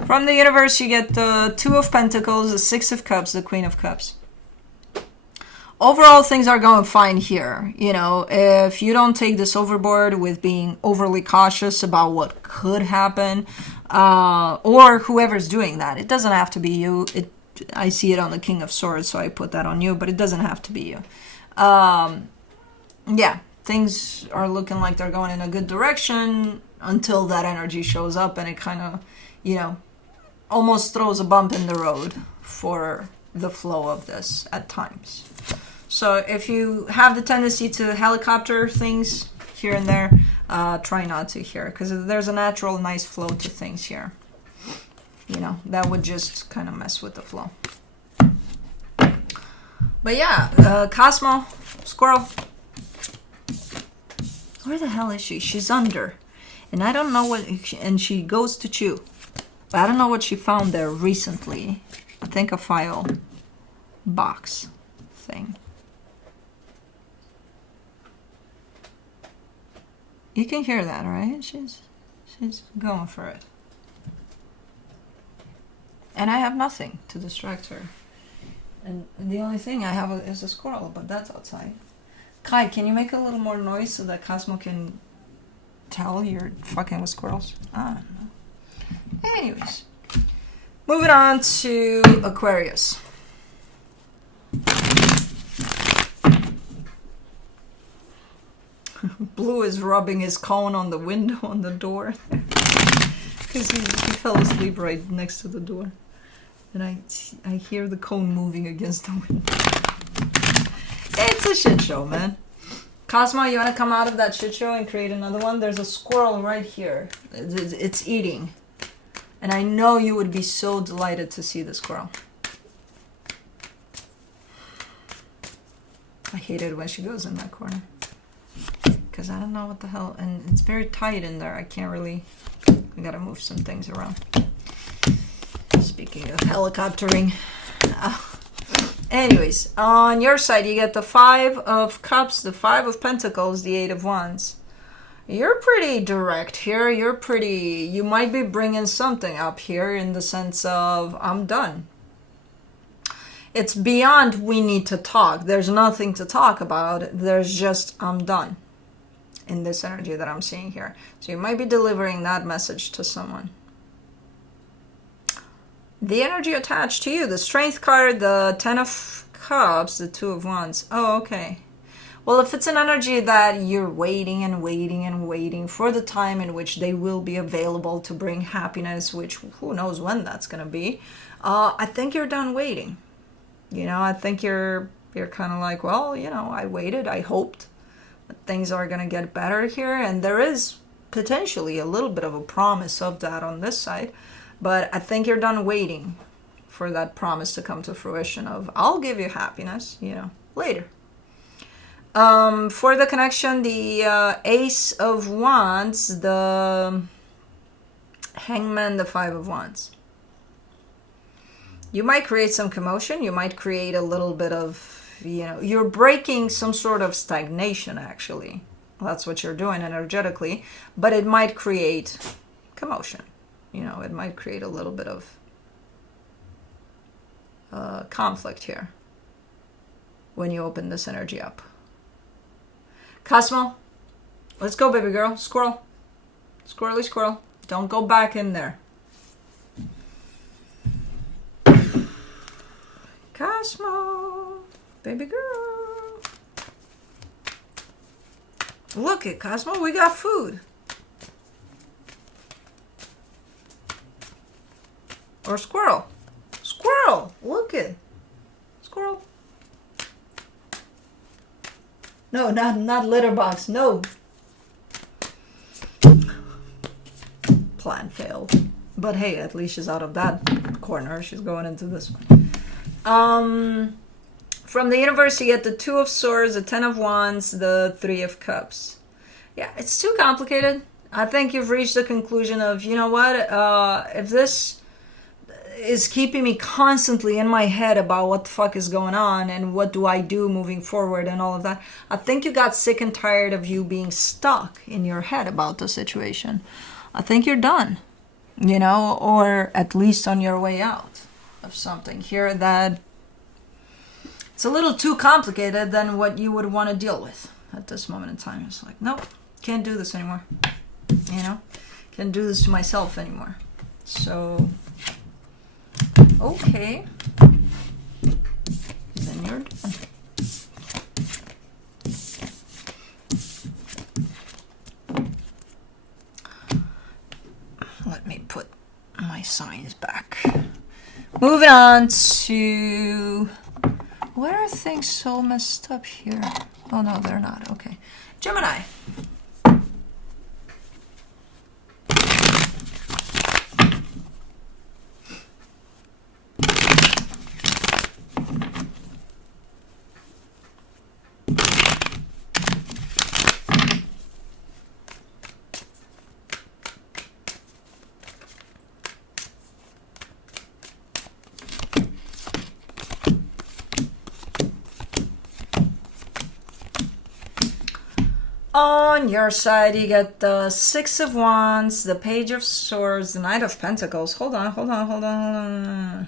From the universe, you get the Two of Pentacles, the Six of Cups, the Queen of Cups. Overall, things are going fine here. You know, if you don't take this overboard with being overly cautious about what could happen, or whoever's doing that. It doesn't have to be you. I see it on the King of Swords, so I put that on you, but it doesn't have to be you. Yeah, things are looking like they're going in a good direction until that energy shows up, and it kind of, you know, almost throws a bump in the road for the flow of this at times. So if you have the tendency to helicopter things here and there, try not to here, because there's a natural nice flow to things here. You know, that would just kind of mess with the flow. But yeah, Cosmo, squirrel. Where the hell is she? She's under. And I don't know what, and she goes to chew. But I don't know what she found there recently. I think a file box thing. You can hear that, right? She's going for it. And I have nothing to distract her. And the only thing I have is a squirrel, but that's outside. Kai, can you make a little more noise so that Cosmo can tell you're fucking with squirrels? Ah, no. Anyways. Moving on to Aquarius. Blue is rubbing his cone on the window on the door. Because he fell asleep right next to the door. And I hear the cone moving against the window. It's a shit show, man. Cosmo, you want to come out of that shit show and create another one? There's a squirrel right here. It's eating. And I know you would be so delighted to see the squirrel. I hate it when she goes in that corner. Because I don't know what the hell. And it's very tight in there. I can't really... I gotta move some things around. Speaking of helicoptering. Anyways, on your side, you get the 5 of Cups, the 5 of Pentacles, the 8 of Wands. You're pretty direct here. You're pretty... You might be bringing something up here in the sense of, I'm done. It's beyond we need to talk. There's nothing to talk about. There's just, I'm done. In this energy that I'm seeing here. So you might be delivering that message to someone. The energy attached to you, the Strength card, the 10 of Cups, the 2 of Wands. Oh, okay. Well, if it's an energy that you're waiting and waiting and waiting for the time in which they will be available to bring happiness, which who knows when that's going to be, I think you're done waiting. You know, I think you're kind of like, well, you know, I waited, I hoped that things are going to get better here. And there is potentially a little bit of a promise of that on this side. But I think you're done waiting for that promise to come to fruition of, I'll give you happiness, you know, later. For the connection, the Ace of Wands, the Hangman, the 5 of Wands. You might create some commotion. You might create a little bit of, you know, you're breaking some sort of stagnation, actually. That's what you're doing energetically. But it might create commotion. You know, it might create a little bit of conflict here when you open this energy up. Cosmo, let's go, baby girl. Squirrel. Squirrely squirrel. Don't go back in there. Cosmo, baby girl. Look it, Cosmo, we got food. Or squirrel. Squirrel! Look it. Squirrel. No, not litter box. No. Plan failed. But hey, at least she's out of that corner. She's going into this one. From the universe, you get the 2 of Swords, the 10 of Wands, the 3 of Cups. Yeah, it's too complicated. I think you've reached the conclusion of, you know what, if this is keeping me constantly in my head about what the fuck is going on and what do I do moving forward and all of that, I think you got sick and tired of you being stuck in your head about the situation. I think you're done, you know, or at least on your way out of something here that it's a little too complicated than what you would want to deal with at this moment in time. It's like, nope, can't do this anymore. You know, can't do this to myself anymore. So, okay. Then you're done. Let me put my signs back. Moving on to... Why are things so messed up here? Oh, no, they're not. Okay. Gemini. On your side, you get the Six of Wands, the Page of Swords, the Knight of Pentacles. Hold on.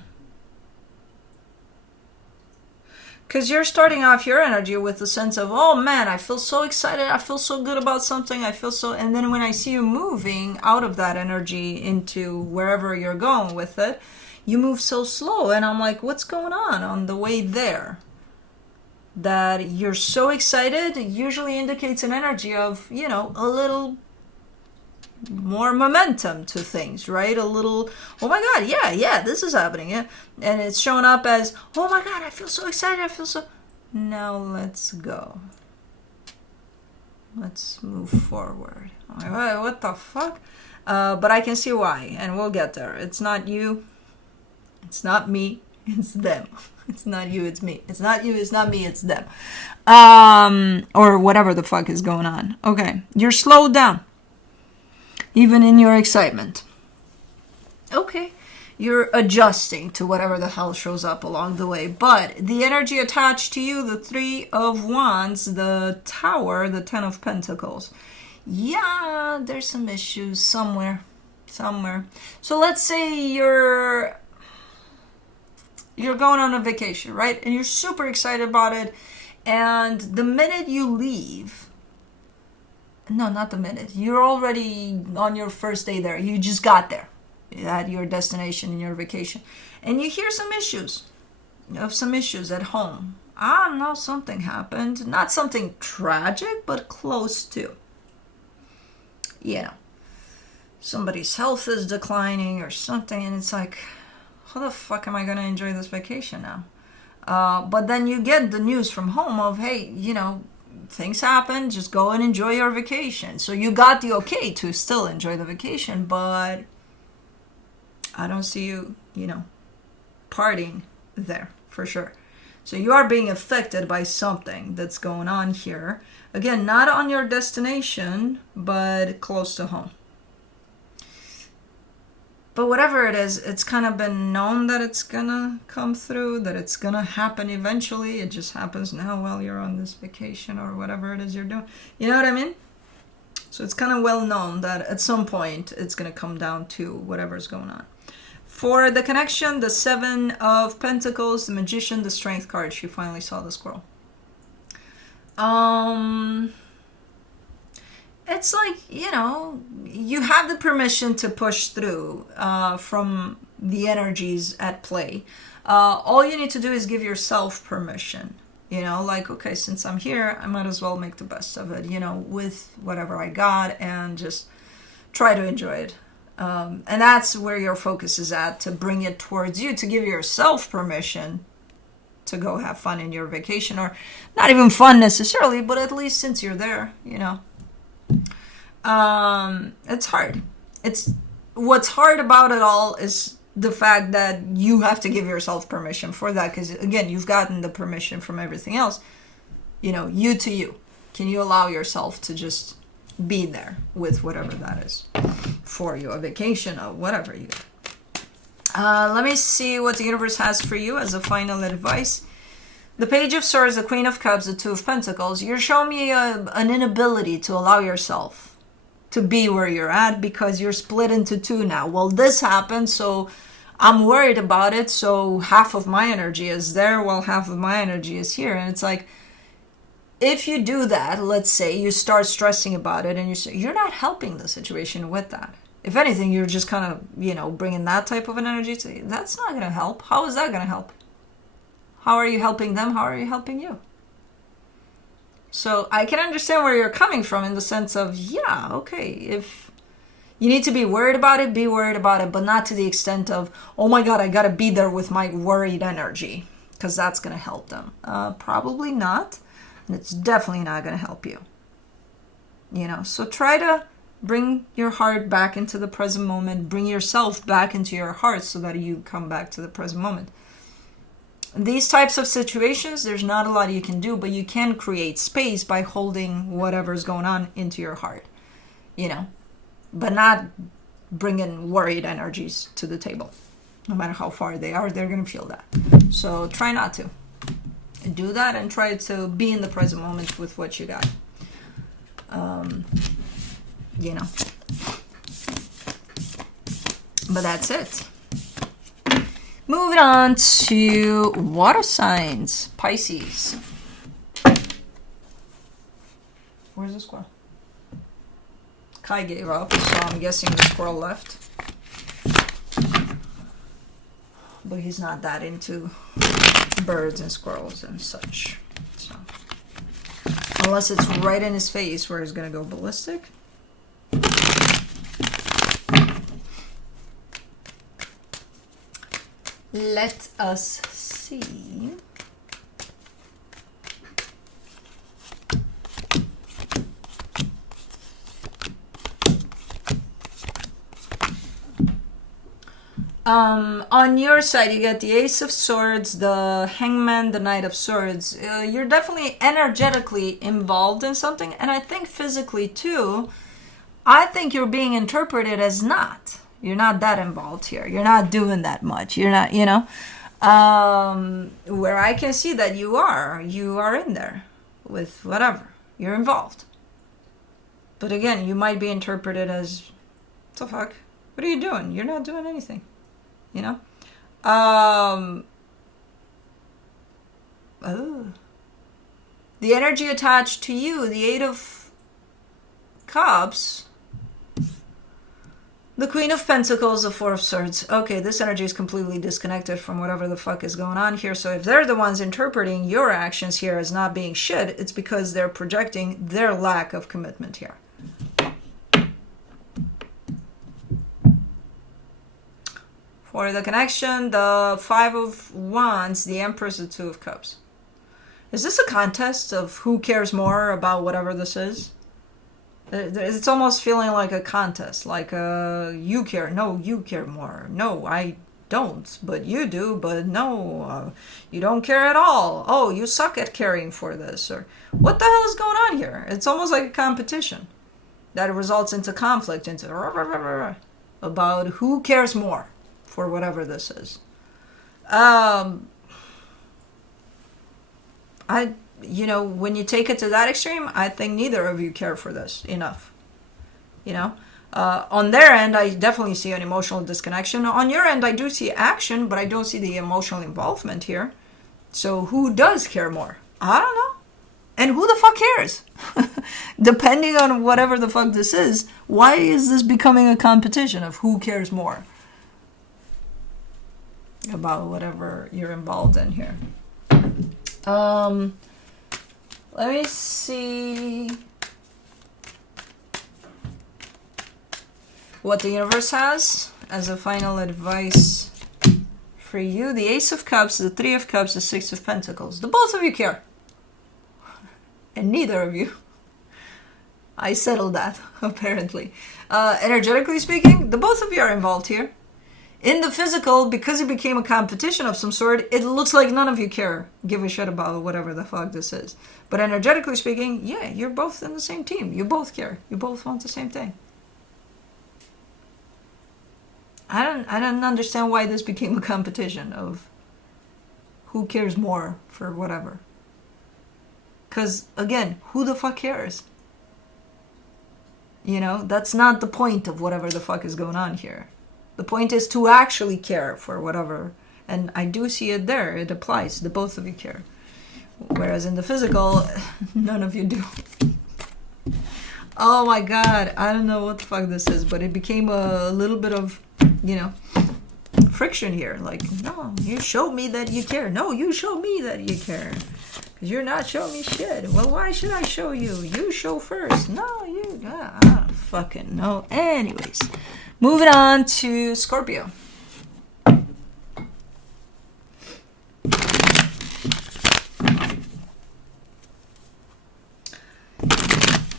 Because you're starting off your energy with the sense of, oh man, I feel so excited, I feel so good about something, I feel so... And then when I see you moving out of that energy into wherever you're going with it, you move so slow. And I'm like, what's going on the way there? That you're so excited usually indicates an energy of, you know, a little more momentum to things, right? A little, oh my god, yeah, this is happening, yeah. And it's showing up as, oh my god, I feel so excited, I feel so... Now let's go. Let's move forward. What the fuck? But I can see why, and we'll get there. It's not you, it's not me, it's them. It's not you, it's me. It's not you, it's not me, it's them. Or whatever the fuck is going on. Okay, you're slowed down. Even in your excitement. Okay, you're adjusting to whatever the hell shows up along the way. But the energy attached to you, the Three of Wands, the Tower, the Ten of Pentacles. Yeah, there's some issues somewhere. So let's say you're going on a vacation, right? And you're super excited about it. And the minute you leave... No, not the minute. You're already on your first day there. You just got there at your destination in your vacation. And you hear some issues. You have some issues at home. I don't know, something happened. Not something tragic, but close to. You know, somebody's health is declining or something. And it's like, how the fuck am I going to enjoy this vacation now? But then you get the news from home of, hey, you know, things happen, just go and enjoy your vacation. So you got the okay to still enjoy the vacation, but I don't see you, you know, partying there for sure. So you are being affected by something that's going on here. Again, not on your destination, but close to home. But whatever it is, it's kind of been known that it's gonna come through, that it's gonna happen eventually. It just happens now while you're on this vacation or whatever it is you're doing. You know what I mean? So it's kind of well known that at some point it's gonna come down to whatever's going on. For the connection, the Seven of Pentacles, the Magician, the Strength card. She finally saw the squirrel. It's like, you know, you have the permission to push through from the energies at play. All you need to do is give yourself permission. You know, like, okay, since I'm here, I might as well make the best of it, you know, with whatever I got and just try to enjoy it. And that's where your focus is at, to bring it towards you, to give yourself permission to go have fun in your vacation, or not even fun necessarily, but at least since you're there, you know. It's hard. What's hard about it all is the fact that you have to give yourself permission for that, because again, you've gotten the permission from everything else. You know, you to you. Can you allow yourself to just be there with whatever that is for you, a vacation or whatever you get? Let me see what the universe has for you as a final advice. The Page of Swords, the Queen of Cups, the Two of Pentacles. You're showing me an inability to allow yourself to be where you're at because you're split into two now. Well, this happened, so I'm worried about it, so half of my energy is there while half of my energy is here. And it's like, if you do that, let's say you start stressing about it and you're not helping the situation with that. If anything, you're just kind of, you know, bringing that type of an energy to you. That's not going to help. How is that going to help? How are you helping them? How are you helping you? So I can understand where you're coming from in the sense of, yeah, okay, if you need to be worried about it, but not to the extent of, oh my God, I got to be there with my worried energy, because that's going to help them. Probably not. And it's definitely not going to help you. You know, so try to bring your heart back into the present moment. Bring yourself back into your heart so that you come back to the present moment. These types of situations, there's not a lot you can do, but you can create space by holding whatever's going on into your heart, you know, but not bringing worried energies to the table. No matter how far they are, they're going to feel that. So try not to do that and try to be in the present moment with what you got. You know. But that's it. Moving on to water signs. Pisces. Where's the squirrel? Kai gave up, so I'm guessing the squirrel left. But he's not that into birds and squirrels and such. So, unless it's right in his face where he's going to go ballistic. Let us see. On your side, you get the Ace of Swords, the Hangman, the Knight of Swords. You're definitely energetically involved in something, and I think physically too. I think you're being interpreted as not. You're not that involved here. You're not doing that much. You're not, you know. Where I can see that you are in there with whatever. You're involved. But again, you might be interpreted as, what the fuck? What are you doing? You're not doing anything. You know? Oh. The energy attached to you, the Eight of Cups, the Queen of Pentacles, the Four of Swords. Okay, this energy is completely disconnected from whatever the fuck is going on here. So if they're the ones interpreting your actions here as not being shit, it's because they're projecting their lack of commitment here. For the connection, the Five of Wands, the Empress, the Two of Cups. Is this a contest of who cares more about whatever this is? It's almost feeling like a contest, like you care, no, you care more. No, I don't, but you do, but no, you don't care at all. Oh, you suck at caring for this, or what the hell is going on here? It's almost like a competition that results into conflict, into about who cares more for whatever this is. You know, when you take it to that extreme, I think neither of you care for this enough. You know, on their end, I definitely see an emotional disconnection. On your end, I do see action, but I don't see the emotional involvement here. So who does care more? I don't know. And who the fuck cares? Depending on whatever the fuck this is, why is this becoming a competition of who cares more about whatever you're involved in here? Let me see what the universe has as a final advice for you. The Ace of Cups, the Three of Cups, the Six of Pentacles. The both of you care. And neither of you. I settled that, apparently. Energetically speaking, the both of you are involved here. In the physical, because it became a competition of some sort, it looks like none of you give a shit about whatever the fuck this is. But energetically speaking, yeah, you're both in the same team. You both care. You both want the same thing. I don't understand why this became a competition of who cares more for whatever. Because, again, who the fuck cares? You know, that's not the point of whatever the fuck is going on here. The point is to actually care for whatever. And I do see it there. It applies. The both of you care. Whereas in the physical, none of you do. Oh my god. I don't know what the fuck this is. But it became a little bit of, you know, friction here. Like, no, you show me that you care. No, you show me that you care. Because you're not showing me shit. Well, why should I show you? You show first. No, you... I don't fucking know. Anyways. Moving on to Scorpio. I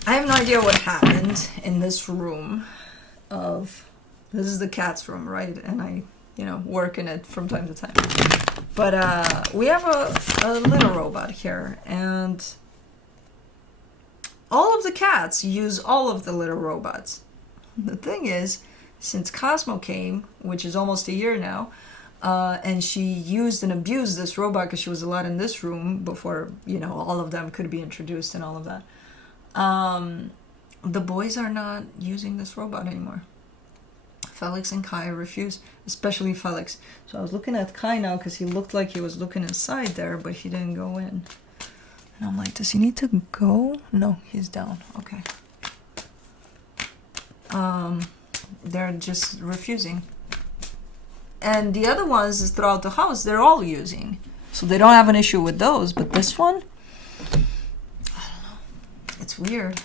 have no idea what happened in this room of... This is the cat's room, right? And I, you know, work in it from time to time. But we have a little robot here. And all of the cats use all of the little robots. The thing is... Since Cosmo came, which is almost a year now, and she used and abused this robot because she was allowed in this room before, you know, all of them could be introduced and all of that. The boys are not using this robot anymore. Felix and Kai refuse, especially Felix. So I was looking at Kai now because he looked like he was looking inside there, but he didn't go in. And I'm like, does he need to go? No, he's down. Okay. They're just refusing. And the other ones is throughout the house, they're all using. So they don't have an issue with those, but this one, I don't know. It's weird.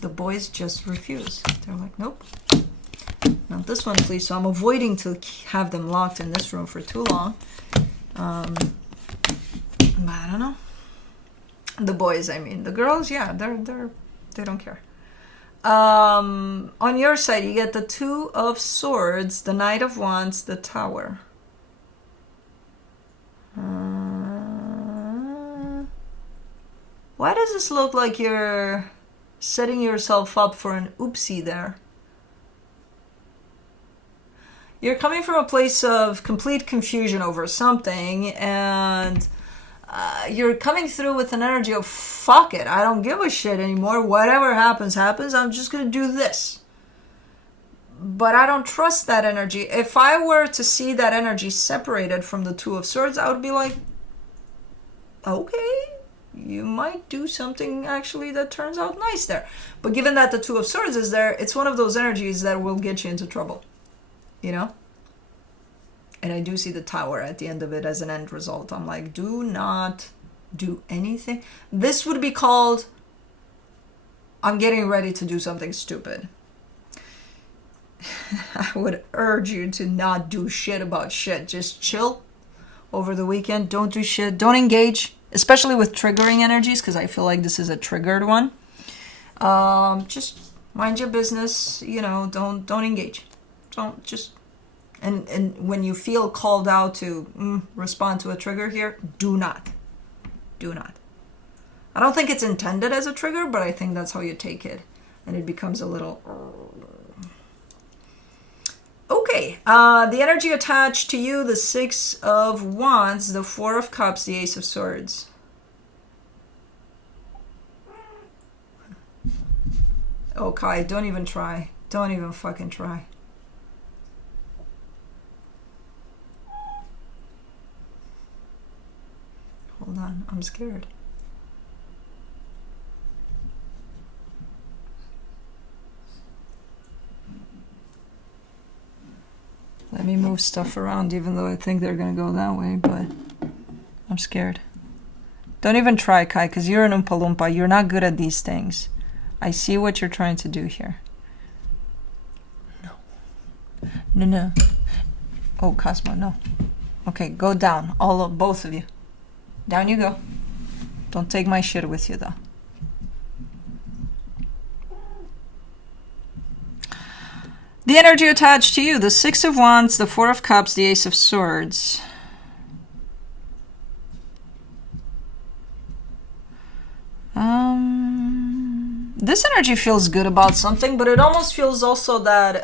The boys just refuse. They're like, nope. Not this one, please. So I'm avoiding to have them locked in this room for too long. But I don't know. The boys, I mean. The girls, yeah, they don't care. On your side, you get the Two of Swords, the Knight of Wands, the Tower. Why does this look like you're setting yourself up for an oopsie there? You're coming from a place of complete confusion over something, and you're coming through with an energy of fuck it, I don't give a shit anymore, whatever happens, happens, I'm just gonna do this. But I don't trust that energy. If I were to see that energy separated from the Two of Swords, I would be like, okay, you might do something actually that turns out nice there. But given that the Two of Swords is there, it's one of those energies that will get you into trouble. You know? And I do see the Tower at the end of it as an end result. I'm like, do not do anything. This would be called, I'm getting ready to do something stupid. I would urge you to not do shit about shit. Just chill over the weekend. Don't do shit. Don't engage, especially with triggering energies, because I feel like this is a triggered one. Just mind your business. You know, don't engage. Don't just... And when you feel called out to respond to a trigger here, do not. Do not. I don't think it's intended as a trigger, but I think that's how you take it. And it becomes a little... Okay. The energy attached to you, the Six of Wands, the Four of Cups, the Ace of Swords. Oh, Kai, don't even try. Don't even fucking try. Hold on, I'm scared. Let me move stuff around, even though I think they're gonna go that way, but I'm scared. Don't even try, Kai, because you're an Oompa Loompa. You're not good at these things. I see what you're trying to do here. No. No, no. Oh, Cosmo, no. Okay, go down. Both of you. Down you go. Don't take my shit with you, though. The energy attached to you, the Six of Wands, the Four of Cups, the Ace of Swords. This energy feels good about something, but it almost feels also that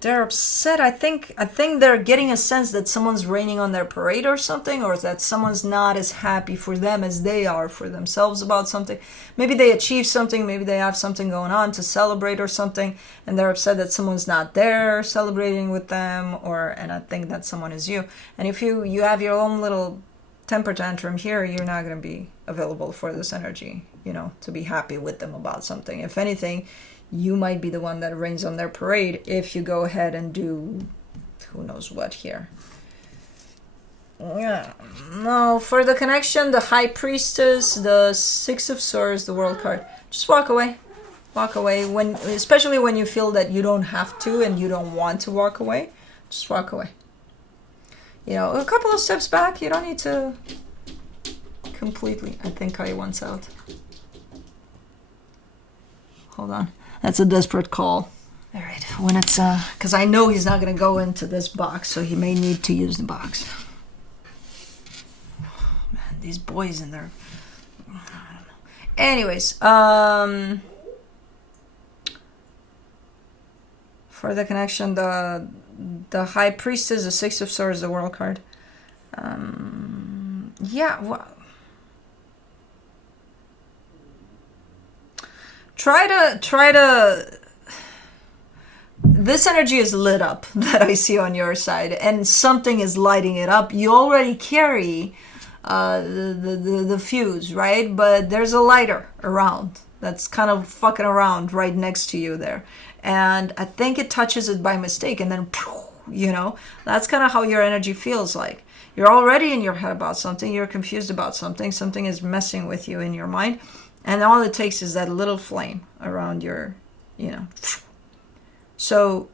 they're upset. I think they're getting a sense that someone's raining on their parade or something, or that someone's not as happy for them as they are for themselves about something. Maybe they achieved something, maybe they have something going on to celebrate or something, and they're upset that someone's not there celebrating with them, and I think that someone is you. And if you have your own little temper tantrum here, you're not going to be available for this energy, you know, to be happy with them about something. If anything, you might be the one that rains on their parade if you go ahead and do who knows what here. Yeah. No, for the connection, the High Priestess, the Six of Swords, the World card. Just walk away. Walk away. Especially when you feel that you don't have to and you don't want to walk away. Just walk away. You know, a couple of steps back. You don't need to completely. I think I wants out. Hold on. That's a desperate call. All right. When it's, because I know he's not going to go into this box, so he may need to use the box. Man, these boys in there. I don't know. Anyways, for the connection, the High Priestess, the Six of Swords, the World card. Yeah, well, try to this energy is lit up that I see on your side, and something is lighting it up. You already carry the fuse, right? But there's a lighter around that's kind of fucking around right next to you there, and I think it touches it by mistake, and then, you know, that's kind of how your energy feels like. You're already in your head about something, you're confused about something, something is messing with you in your mind, and all it takes is that little flame around your, you know. So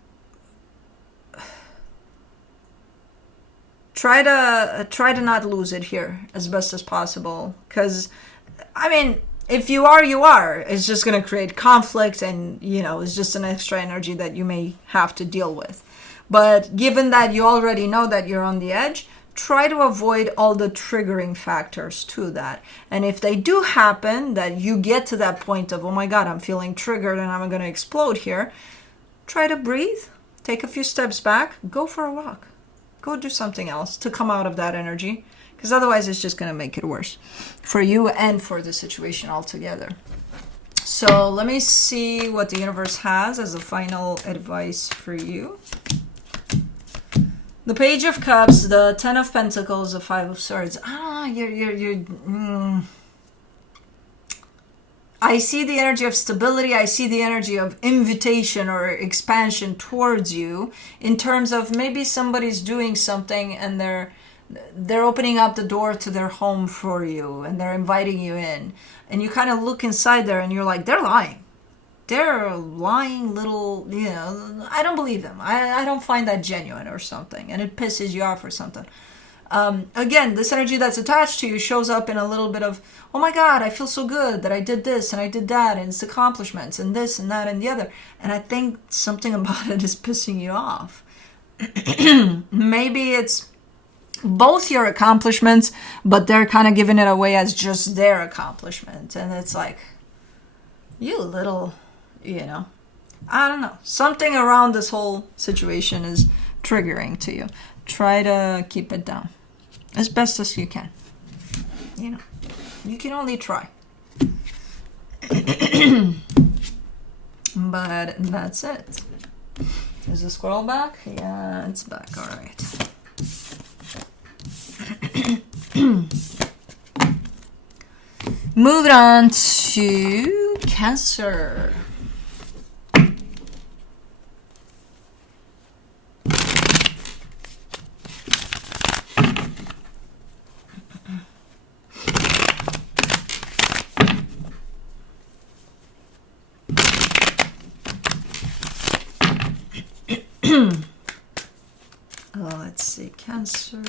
try to not lose it here as best as possible, because I mean, if you are, you are. It's just going to create conflict, and you know, it's just an extra energy that you may have to deal with. But given that you already know that you're on the edge, try to avoid all the triggering factors to that. And if they do happen, that you get to that point of, oh my God, I'm feeling triggered and I'm going to explode here, try to breathe, take a few steps back, go for a walk, go do something else to come out of that energy, because otherwise it's just going to make it worse for you and for the situation altogether. So let me see what the universe has as a final advice for you. The Page of Cups, the Ten of Pentacles, the Five of Swords. I see the energy of stability. I see the energy of invitation or expansion towards you, in terms of maybe somebody's doing something and they're opening up the door to their home for you, and they're inviting you in, and you kind of look inside there and you're like, they're lying. They're lying little, you know, I don't believe them. I don't find that genuine or something, and it pisses you off or something. Again, this energy that's attached to you shows up in a little bit of, oh my God, I feel so good that I did this and I did that, and it's accomplishments and this and that and the other. And I think something about it is pissing you off. Maybe it's both your accomplishments, but they're kind of giving it away as just their accomplishment. And it's like, you little, you know, I don't know. Something around this whole situation is triggering to you. Try to keep it down as best as you can. You know, you can only try. But that's it. Is the squirrel back? Yeah, it's back. All right. Moving on to Cancer. Let's see, Cancer.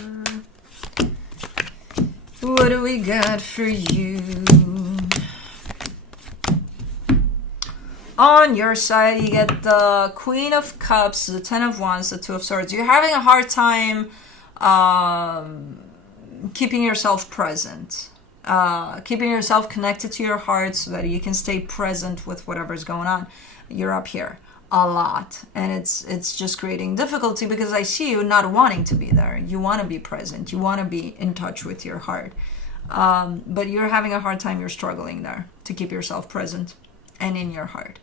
What do we got for you? On your side, you get the Queen of Cups, the Ten of Wands, the Two of Swords. You're having a hard time keeping yourself present, keeping yourself connected to your heart so that you can stay present with whatever's going on. You're up here a lot, and it's just creating difficulty, because I see you not wanting to be there. You want to be present, you want to be in touch with your heart, but you're having a hard time. You're struggling there to keep yourself present and in your heart.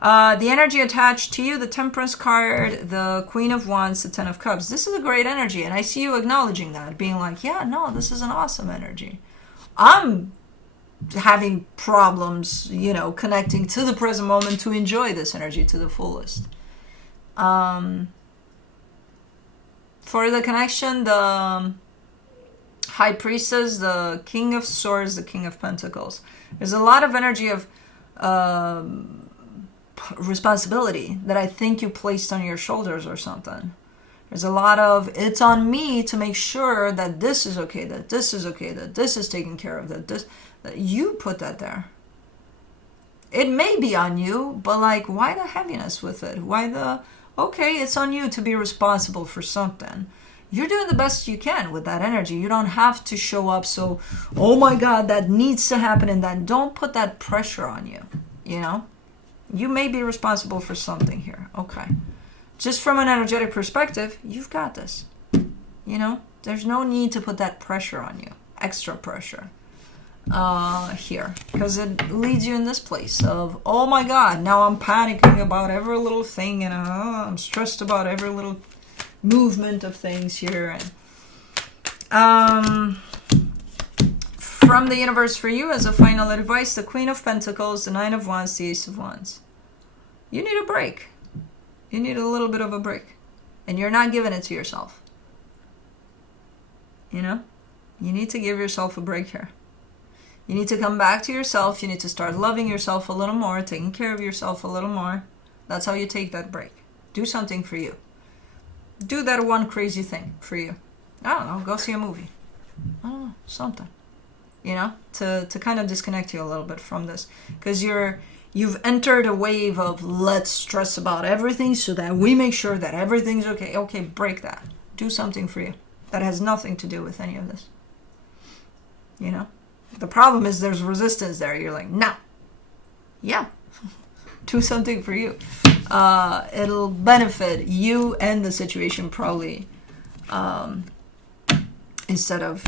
The energy attached to you, the Temperance card, the Queen of Wands, the Ten of Cups. This is a great energy, and I see you acknowledging that, being like, yeah, no, this is an awesome energy. I'm having problems, you know, connecting to the present moment to enjoy this energy to the fullest. For the connection, the High Priestess, the King of Swords, the King of Pentacles. There's a lot of energy of responsibility that I think you placed on your shoulders or something. There's a lot of, it's on me to make sure that this is okay, that this is okay, that this is taken care of, that you put that there. It may be on you, but like, why the heaviness with it? Why the, okay, it's on you to be responsible for something. You're doing the best you can with that energy. You don't have to show up so, oh my God, that needs to happen, and then don't put that pressure on you, you know? You may be responsible for something here, okay. Just from an energetic perspective, you've got this, you know? There's no need to put that pressure on you, extra pressure. here, because it leads you in this place of, oh my god, now I'm panicking about every little thing, and I'm stressed about every little movement of things here. And from the universe for you as a final advice, the Queen of Pentacles, the Nine of Wands, the Ace of Wands. You need a break. You need a little bit of a break, and you're not giving it to yourself. You know, you need to give yourself a break here. You need to come back to yourself. You need to start loving yourself a little more, taking care of yourself a little more. That's how you take that break. Do something for you. Do that one crazy thing for you. I don't know, go see a movie. I don't know, something. You know, to kind of disconnect you a little bit from this. Because you've entered a wave of let's stress about everything so that we make sure that everything's okay. Okay, break that. Do something for you. That has nothing to do with any of this. You know? The problem is there's resistance there. You're like, no. Yeah. Do something for you. It'll benefit you and the situation probably. Instead of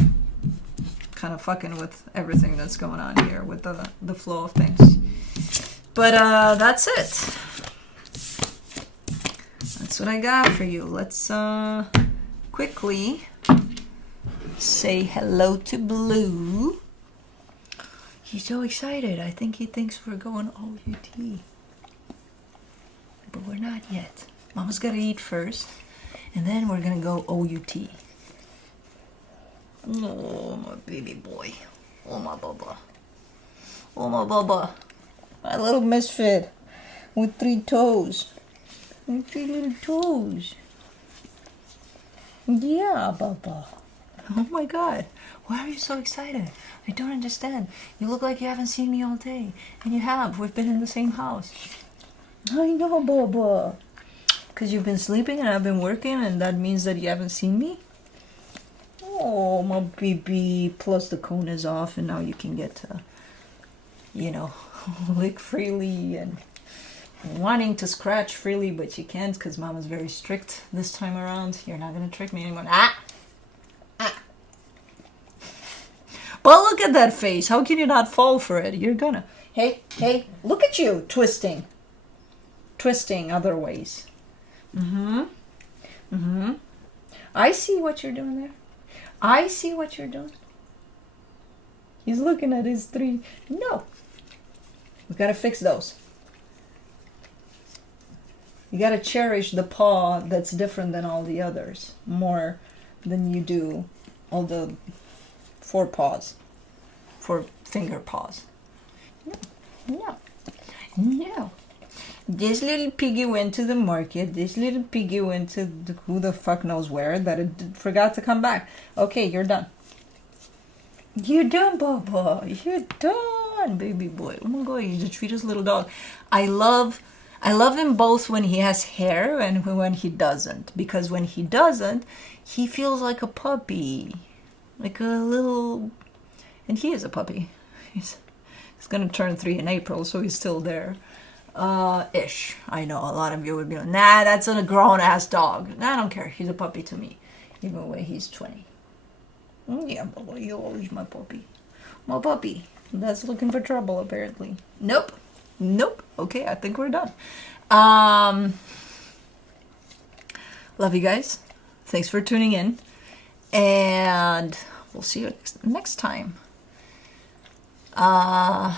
kind of fucking with everything that's going on here with the flow of things. But that's it. That's what I got for you. Let's quickly say hello to Blue. He's so excited. I think he thinks we're going OUT. But we're not yet. Mama's got to eat first. And then we're going to go OUT. Oh, my baby boy. Oh, my bubba. Oh, my bubba. My little misfit. With 3 toes. With 3 little toes. Yeah, bubba. Oh, my God. Why are you so excited? I don't understand. You look like you haven't seen me all day. And you have. We've been in the same house. I know, Bubba. Because you've been sleeping and I've been working, and that means that you haven't seen me? Oh, my baby. Plus the cone is off, and now you can get to, you know, lick freely and wanting to scratch freely, but you can't because Mama's very strict this time around. You're not going to trick me anymore. Ah! But look at that face. How can you not fall for it? You're gonna. Hey, look at you twisting. Twisting other ways. I see what you're doing there. I see what you're doing. He's looking at his 3. No. We gotta fix those. You gotta cherish the paw that's different than all the others more than you do all the 4 paws, 4 finger paws. No. This little piggy went to the market. This little piggy went to who the fuck knows where, that it forgot to come back. Okay, you're done. You're done, Baba. You're done, baby boy. Oh my God, he's the sweetest little dog. I love him both when he has hair and when he doesn't. Because when he doesn't, he feels like a puppy. Like a little, and he is a puppy. He's gonna turn 3 in April, so he's still there, ish. I know a lot of you would be like, nah, that's a grown-ass dog. Nah, I don't care. He's a puppy to me, even when he's 20. Yeah, boy, you're always my puppy. My puppy. That's looking for trouble, apparently. Nope. Okay, I think we're done. Love you guys. Thanks for tuning in. And we'll see you next time. Bye.